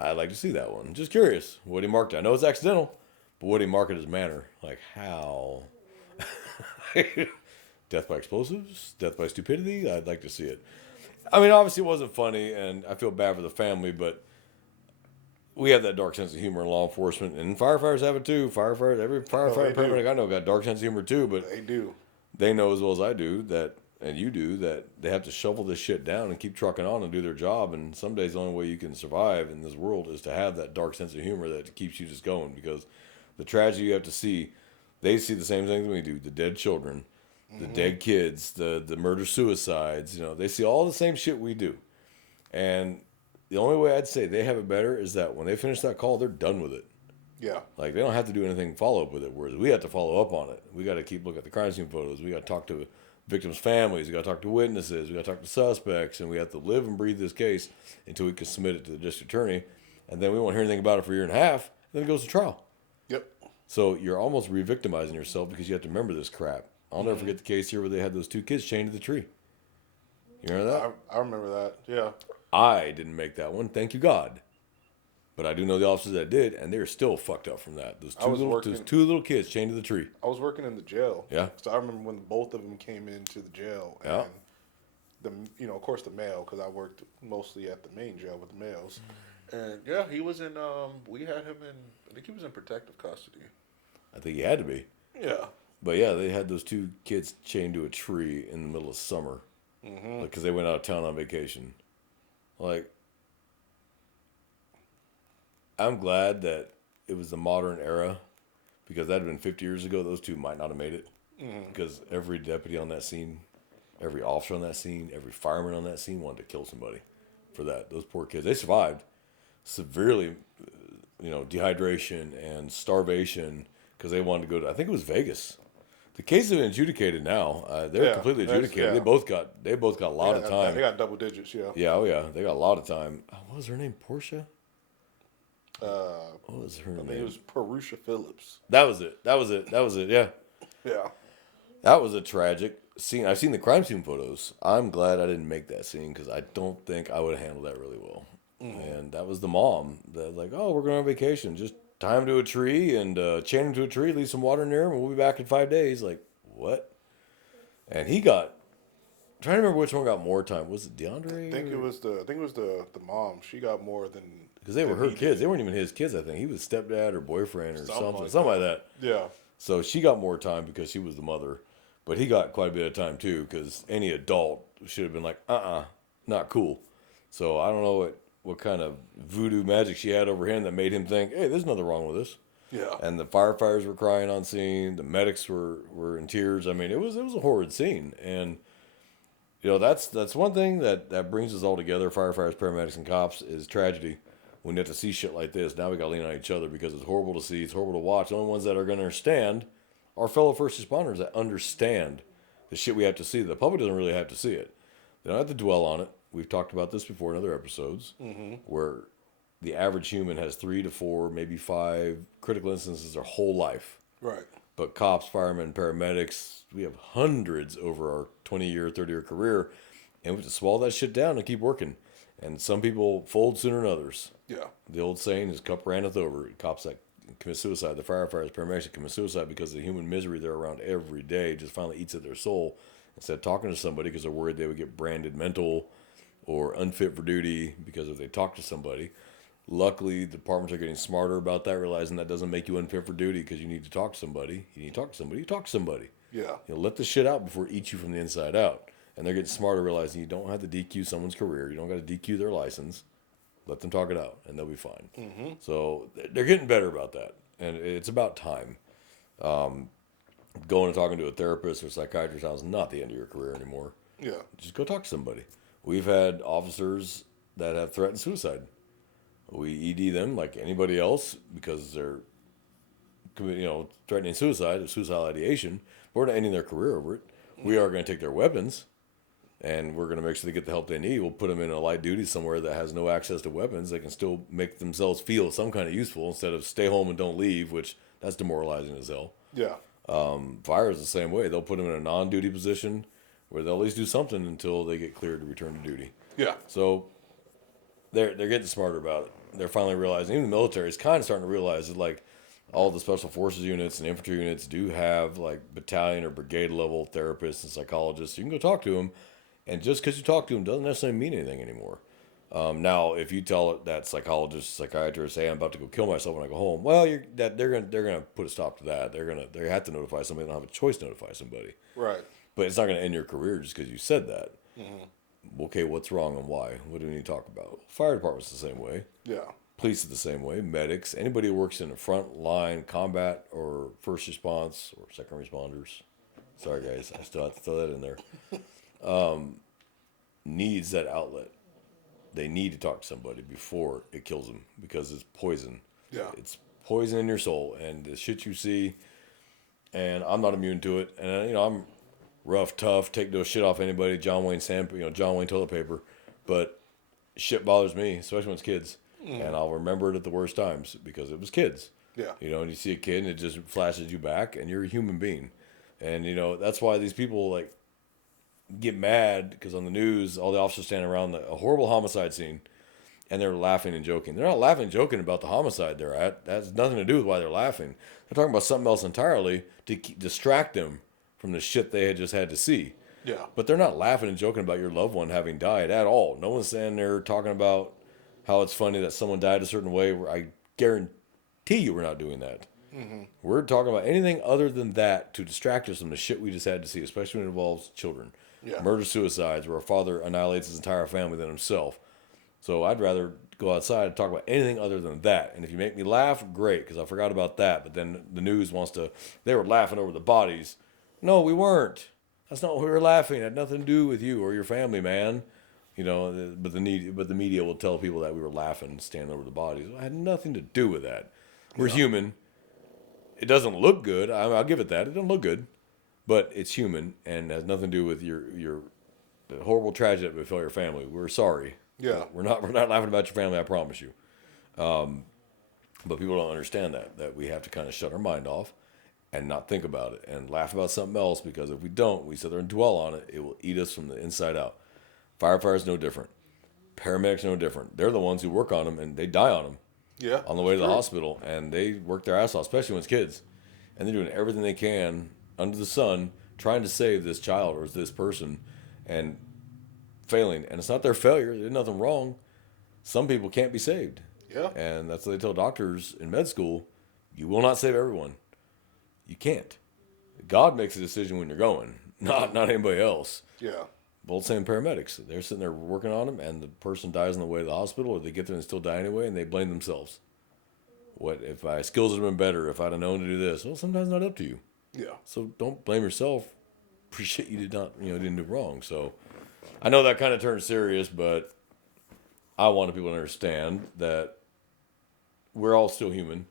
I'd like to see that one. Just curious what he marked it. I know it's accidental, but what he marked it as manner. Like how? Death by explosives? Death by stupidity? I'd like to see it. I mean, obviously it wasn't funny, and I feel bad for the family, but we have that dark sense of humor in law enforcement, and firefighters have it too. Every firefighter, paramedic I know got dark sense of humor too, but They do. they know as well as I do that, and you do, that they have to shovel this shit down and keep trucking on and do their job. And some days the only way you can survive in this world is to have that dark sense of humor that keeps you just going. Because the tragedy you have to see, they see the same things we do: the dead children, the dead kids, the murder suicides. You know, they see all the same shit we do, and the only way I'd say they have it better is that when they finish that call, they're done with it. Yeah. Like, they don't have to do anything follow up with it, whereas we have to follow up on it. We got to keep looking at the crime scene photos. We got to talk to victims' families. We got to talk to witnesses. We got to talk to suspects, and we have to live and breathe this case until we can submit it to the district attorney, and then we won't hear anything about it for a year and a half. Then it goes to trial. Yep. So you're almost re-victimizing yourself because you have to remember this crap. I'll never forget the case here where they had those 2 kids chained to the tree. You remember that? I remember that. Yeah. I didn't make that one, thank you God. But I do know the officers that did, and they're still fucked up from that. Those two little kids chained to the tree. I was working in the jail. Yeah. So I remember when both of them came into the jail. And of course, the male, because I worked mostly at the main jail with the males. And yeah, he was in, we had him in, I think he was in protective custody. I think he had to be. Yeah. But yeah, they had those 2 kids chained to a tree in the middle of summer because they went out of town on vacation. Like, I'm glad that it was the modern era because that had been 50 years ago. Those 2 might not have made it because every deputy on that scene, every officer on that scene, every fireman on that scene wanted to kill somebody for that. Those poor kids, they survived severely, dehydration and starvation because they wanted to go to, I think it was Vegas. The case has been adjudicated now. They're completely adjudicated. Yeah. They both got a lot of time. They got double digits, yeah. Yeah, oh yeah. They got a lot of time. What was her name? Portia? What was her name? I think it was Perusha Phillips. That was it. Yeah. Yeah. That was a tragic scene. I've seen the crime scene photos. I'm glad I didn't make that scene because I don't think I would have handled that really well. And that was the mom that was like, oh, we're going on vacation. Just tie him to a tree and chain him to a tree, leave some water near him, and we'll be back in 5 days. Like, what? And he got, I'm trying to remember which one got more time. Was it DeAndre? I think it was the mom. She got more than, because they were her kids. They weren't even his kids, I think. He was stepdad or boyfriend or something like that. Yeah. So she got more time because she was the mother. But he got quite a bit of time, too, because any adult should have been like, not cool. So I don't know what kind of voodoo magic she had over him that made him think, hey, there's nothing wrong with this. Yeah. And the firefighters were crying on scene. The medics were in tears. I mean, it was a horrid scene. And, that's one thing that brings us all together, firefighters, paramedics, and cops, is tragedy. When you have to see shit like this, now we got to lean on each other because it's horrible to see. It's horrible to watch. The only ones that are going to understand are fellow first responders that understand the shit we have to see. The public doesn't really have to see it. They don't have to dwell on it. We've talked about this before in other episodes, where the average human has 3 to 4, maybe 5 critical instances their whole life. Right. But cops, firemen, paramedics, we have hundreds over our 20-year, 30-year career, and we have to swallow that shit down and keep working. And some people fold sooner than others. Yeah. The old saying is, cup runneth over. Cops that commit suicide, the firefighters, paramedics that commit suicide because of the human misery they're around every day just finally eats at their soul. Instead of talking to somebody because they're worried they would get branded mental or unfit for duty because if they talk to somebody. Luckily, the departments are getting smarter about that, realizing that doesn't make you unfit for duty because you need to talk to somebody. You need to talk to somebody. You talk to somebody. Yeah. Let the shit out before it eats you from the inside out. And they're getting smarter, realizing you don't have to DQ someone's career. You don't got to DQ their license. Let them talk it out, and they'll be fine. Mm-hmm. So they're getting better about that, and it's about time. Going and talking to a therapist or psychiatrist now is not the end of your career anymore. Yeah. Just go talk to somebody. We've had officers that have threatened suicide. We ED them like anybody else because they're, threatening suicide or suicidal ideation. We're not ending their career over it. We are going to take their weapons, and we're going to make sure they get the help they need. We'll put them in a light duty somewhere that has no access to weapons. They can still make themselves feel some kind of useful instead of stay home and don't leave, which that's demoralizing as hell. Yeah. Fire is the same way. They'll put them in a non-duty position where they'll at least do something until they get cleared to return to duty. Yeah. So they're getting smarter about it. They're finally realizing, even the military is kind of starting to realize that, like, all the special forces units and infantry units do have, like, battalion or brigade level therapists and psychologists. You can go talk to them, and just because you talk to them doesn't necessarily mean anything anymore. Now, if you tell that psychologist, psychiatrist, "Hey, I'm about to go kill myself when I go home," well, they're gonna put a stop to that. They have to notify somebody. They don't have a choice to notify somebody. Right. But it's not going to end your career just because you said that. Mm-hmm. Okay, what's wrong and why? What do we need to talk about? Fire department's the same way. Yeah. Police is the same way. Medics, anybody who works in the front line, combat or first response or second responders. Sorry, guys, I still have to throw that in there. Needs that outlet. They need to talk to somebody before it kills them because it's poison. Yeah. It's poison in your soul, and the shit you see. And I'm not immune to it, and I'm rough, tough, take no shit off anybody. John Wayne John Wayne toilet paper, but shit bothers me, especially when it's kids, and I'll remember it at the worst times because it was kids. Yeah. And you see a kid and it just flashes you back, and you're a human being, and that's why these people like get mad because on the news all the officers standing around a horrible homicide scene, and they're laughing and joking. They're not laughing and joking about the homicide they're at. That has nothing to do with why they're laughing. They're talking about something else entirely to distract them from the shit they had just had to see. Yeah. But they're not laughing and joking about your loved one having died at all. No one's standing there talking about how it's funny that someone died a certain way. I guarantee you we're not doing that. Mm-hmm. We're talking about anything other than that to distract us from the shit we just had to see, especially when it involves children. Yeah. Murder-suicides where a father annihilates his entire family than himself. So I'd rather go outside and talk about anything other than that. And if you make me laugh, great, because I forgot about that. But then the news wants to, they were laughing over the bodies. No, we weren't. That's not what we were laughing. It had nothing to do with you or your family, man. But the media will tell people that we were laughing, standing over the bodies. It had nothing to do with that. We're human. It doesn't look good. I'll give it that. It doesn't look good, but it's human and has nothing to do with your the horrible tragedy that befell your family. We're sorry. Yeah. We're not laughing about your family. I promise you. But people don't understand that we have to kind of shut our mind off and not think about it and laugh about something else, because if we don't, we sit there and dwell on it, it will eat us from the inside out. Firefighters no different. Paramedics no different. They're the ones who work on them and they die on them. Yeah. On the way to the hospital, and they work their ass off, especially when it's kids, and they're doing everything they can under the sun trying to save this child or this person, and failing. And it's not their failure. There's nothing wrong. Some people can't be saved. Yeah. And that's what they tell doctors in med school. You will not save everyone. You can't. God makes a decision when you're going, not anybody else. Yeah. Both same paramedics. They're sitting there working on them, and the person dies on the way to the hospital, or they get there and still die anyway, and they blame themselves. What if my skills had been better? If I'd have known to do this? Well, sometimes it's not up to you. Yeah. So don't blame yourself for shit you didn't do wrong. So I know that kind of turns serious, but I want people to understand that we're all still human.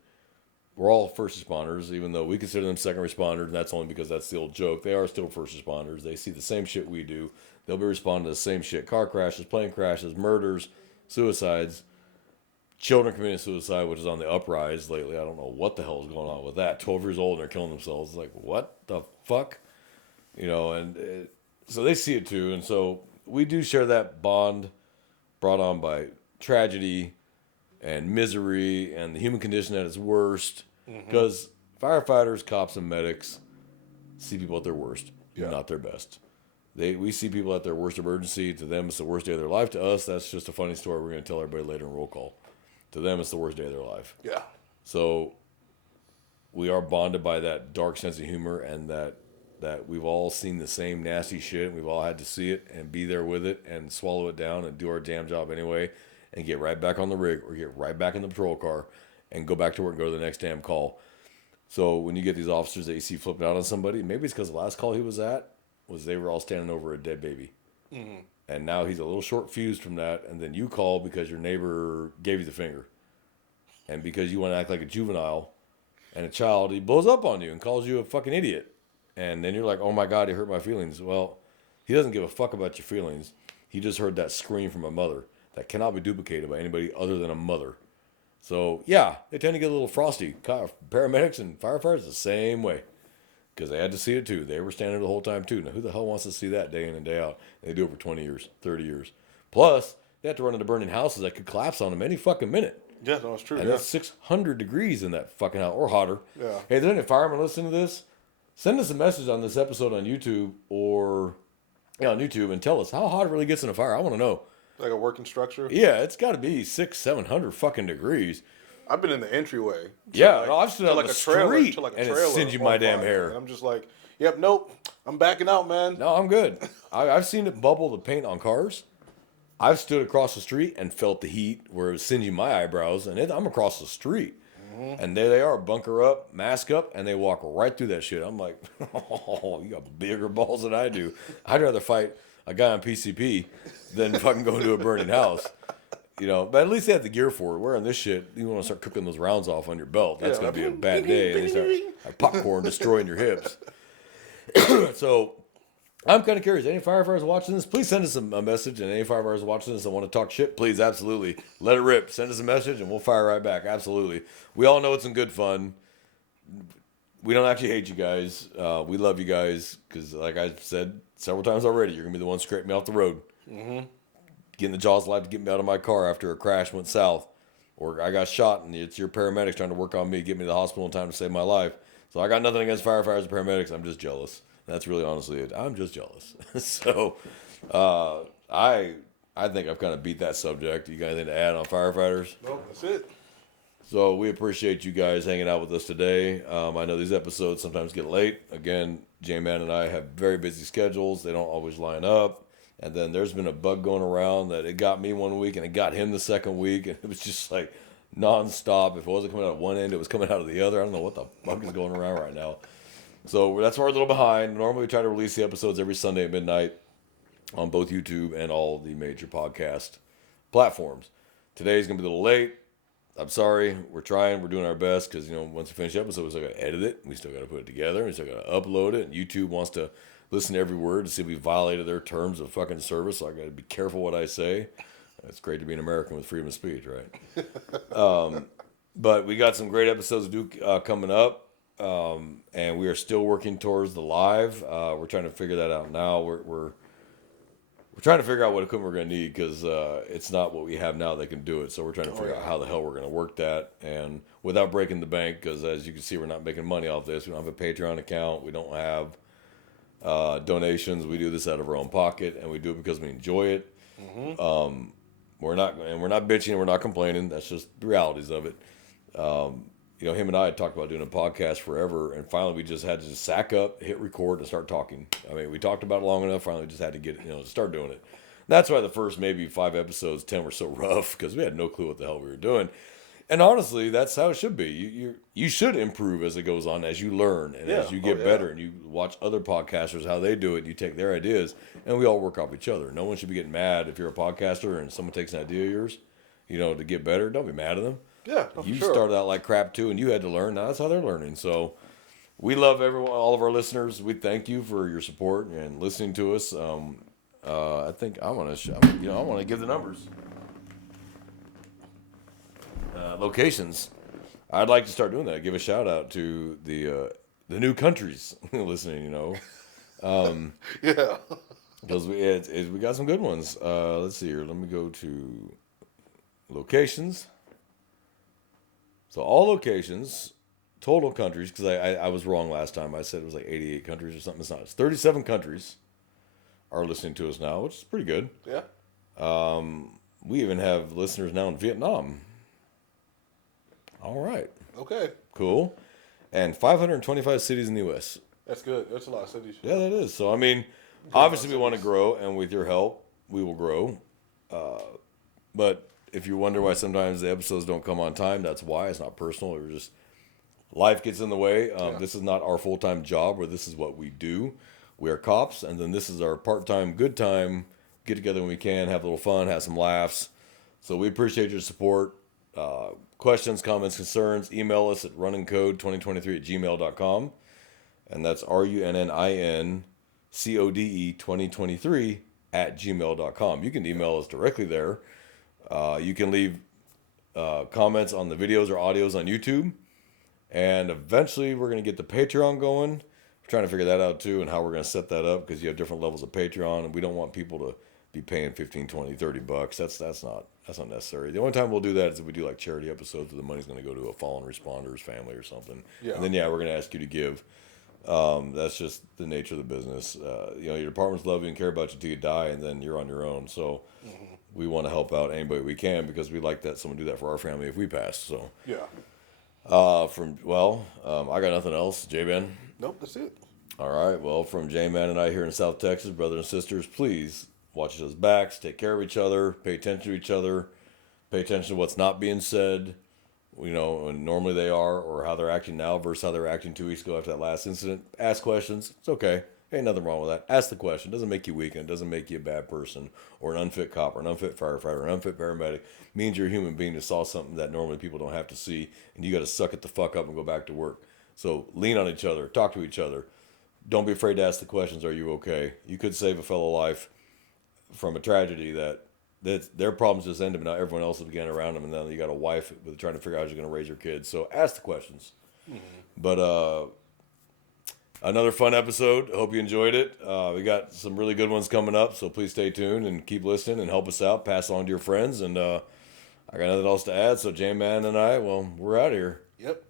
We're all first responders, even though we consider them second responders, and that's only because that's the old joke. They are still first responders. They see the same shit we do. They'll be responding to the same shit. Car crashes, plane crashes, murders, suicides, children committing suicide, which is on the uprise lately. I don't know what the hell is going on with that. 12 years old and they're killing themselves. It's like, what the fuck? So they see it too. And so we do share that bond brought on by tragedy and misery and the human condition at its worst. Because firefighters, cops, and medics see people at their worst, not their best. We see people at their worst emergency. To them, it's the worst day of their life. To us, that's just a funny story we're going to tell everybody later in roll call. To them, it's the worst day of their life. Yeah. So we are bonded by that dark sense of humor, and that we've all seen the same nasty shit. We've all had to see it and be there with it and swallow it down and do our damn job anyway and get right back on the rig or get right back in the patrol car and go back to work and go to the next damn call. So when you get these officers that you see flipping out on somebody, maybe it's because the last call he was at was they were all standing over a dead baby. Mm-hmm. And now he's a little short fused from that, and then you call because your neighbor gave you the finger. And because you want to act like a juvenile and a child, he blows up on you and calls you a fucking idiot. And then you're like, oh my God, he hurt my feelings. Well, he doesn't give a fuck about your feelings. He just heard that scream from a mother that cannot be duplicated by anybody other than a mother. So, yeah, they tend to get a little frosty. Paramedics and firefighters the same way. Because they had to see it too. They were standing the whole time too. Now, who the hell wants to see that day in and day out? They do it for 20 years, 30 years. Plus, they have to run into burning houses that could collapse on them any fucking minute. Yeah, no, it's true. And it's 600 degrees in that fucking house, or hotter. Yeah. Hey, there's any firemen listening to this? Send us a message on this episode on YouTube or on YouTube and tell us how hot it really gets in a fire. I want to know. Like a working structure? Yeah, it's got to be 600-700 fucking degrees. I've been in the entryway. Yeah, like, no, I've stood on like the a trailer, street like a and trailer it's singeing my damn fire, hair. And I'm just like, yep, nope, I'm backing out, man. No, I'm good. I've seen it bubble the paint on cars. I've stood across the street and felt the heat where it was singeing my eyebrows, and I'm across the street. Mm-hmm. And there they are, bunker up, mask up, and they walk right through that shit. I'm like, oh, you got bigger balls than I do. I'd rather fight a guy on PCP than fucking go into a burning house. You know, but at least they have the gear for it. Wearing this shit, you want to start cooking those rounds off on your belt. That's going to be a bad day. And they start like popcorn destroying your hips. So, I'm kind of curious. Any firefighters watching this, please send us a message. And any firefighters watching this that want to talk shit, please, absolutely. Let it rip. Send us a message and we'll fire right back. Absolutely. We all know it's in good fun. We don't actually hate you guys. We love you guys because, like I said several times already, you're going to be the one scraping me off the road. Mm-hmm. Getting the jaws alive to get me out of my car after a crash went south. Or I got shot and it's your paramedics trying to work on me, get me to the hospital in time to save my life. So I got nothing against firefighters and paramedics. I'm just jealous. That's really honestly it. I'm just jealous. So I think I've kind of beat that subject. You got anything to add on firefighters? No, that's it. So we appreciate you guys hanging out with us today. I know these episodes sometimes get late. Again, J-Man and I have very busy schedules. They don't always line up. And then there's been a bug going around that it got me one week and it got him the second week. And it was just like nonstop. If it wasn't coming out of one end, it was coming out of the other. I don't know what the fuck is going around right now. So that's why we're a little behind. Normally we try to release the episodes every Sunday at midnight on both YouTube and all the major podcast platforms. Today's going to be a little late. I'm sorry. We're trying. We're doing our best because, you know, once we finish the episode, we still got to edit it. We still got to put it together. We still got to upload it. And YouTube wants to listen to every word to see if we violated their terms of fucking service. So I got to be careful what I say. It's great to be an American with freedom of speech, right? But we got some great episodes coming up. And we are still working towards the live. We're trying to figure that out now. We're trying to figure out what equipment we're going to need because it's not what we have now that can do it. So we're trying to figure out how the hell we're going to work that and without breaking the bank because as you can see, we're not making money off this. We don't have a Patreon account. We don't have donations. We do this out of our own pocket and we do it because we enjoy it. Mm-hmm. We're not bitching. We're not complaining. That's just the realities of it. You know, him and I had talked about doing a podcast forever, and finally we just had to just sack up, hit record, and start talking. I mean, we talked about it long enough. Finally, we just had to get, start doing it. That's why the first maybe 5 episodes, 10 were so rough because we had no clue what the hell we were doing. And honestly, that's how it should be. You should improve as it goes on, as you learn and as you get better, and you watch other podcasters how they do it. And you take their ideas, and we all work off each other. No one should be getting mad if you're a podcaster and someone takes an idea of yours, to get better. Don't be mad at them. Yeah, you started out like crap too, and you had to learn. Now that's how they're learning. So we love everyone, all of our listeners. We thank you for your support and listening to us. I think I want to give the numbers, locations. I'd like to start doing that. Give a shout out to the new countries listening. Yeah, because we got some good ones. Let's see here. Let me go to locations. So all locations, total countries, because I was wrong last time. I said it was like 88 countries or something. It's not. It's 37 countries are listening to us now, which is pretty good. Yeah. We even have listeners now in Vietnam. All right. Okay. Cool. And 525 cities in the U.S. That's good. That's a lot of cities. Yeah, that is. So, I mean, obviously we want to grow, and with your help, we will grow. But If you wonder why sometimes the episodes don't come on time, that's why. It's not personal. We're just life gets in the way. This is not our full-time job, where this is what we do. We are cops, and then this is our part-time, good time, get together when we can, have a little fun, have some laughs. So we appreciate your support. Questions, comments, concerns, email us at runningcode2023@gmail.com. And that's RUNNINCODE2023@gmail.com. You can email us directly there. You can leave comments on the videos or audios on YouTube. And eventually we're going to get the Patreon going. We're trying to figure that out too, and how we're going to set that up, because you have different levels of Patreon, and we don't want people to be paying $15, $20, $30. That's not necessary. The only time we'll do that is if we do like charity episodes where the money's going to go to a fallen responders family or something. Yeah. And then we're going to ask you to give. That's just the nature of the business. Your departments love you and care about you till you die, and then you're on your own. So we want to help out anybody we can, because we like that someone do that for our family if we pass. So Yeah. I got nothing else. J-Ben? Nope, that's it. All right. Well, from J-Man and I here in South Texas, brothers and sisters, please watch each other's backs, take care of each other, pay attention to each other, pay attention to what's not being said, when normally they are, or how they're acting now versus how they were acting 2 weeks ago after that last incident. Ask questions. It's okay. Ain't nothing wrong with that. Ask the question. It doesn't make you weak, and it doesn't make you a bad person or an unfit cop or an unfit firefighter or an unfit paramedic. It means you're a human being who saw something that normally people don't have to see, and you got to suck it the fuck up and go back to work. So lean on each other. Talk to each other. Don't be afraid to ask the questions. Are you okay? You could save a fellow life from a tragedy that their problems just ended, but now everyone else is began around them, and then you got a wife with trying to figure out how you're going to raise your kids. So ask the questions. But another fun episode. Hope you enjoyed it. We got some really good ones coming up, so please stay tuned and keep listening and help us out. Pass along to your friends, and I got nothing else to add. So J-Man and I, we're out of here. Yep.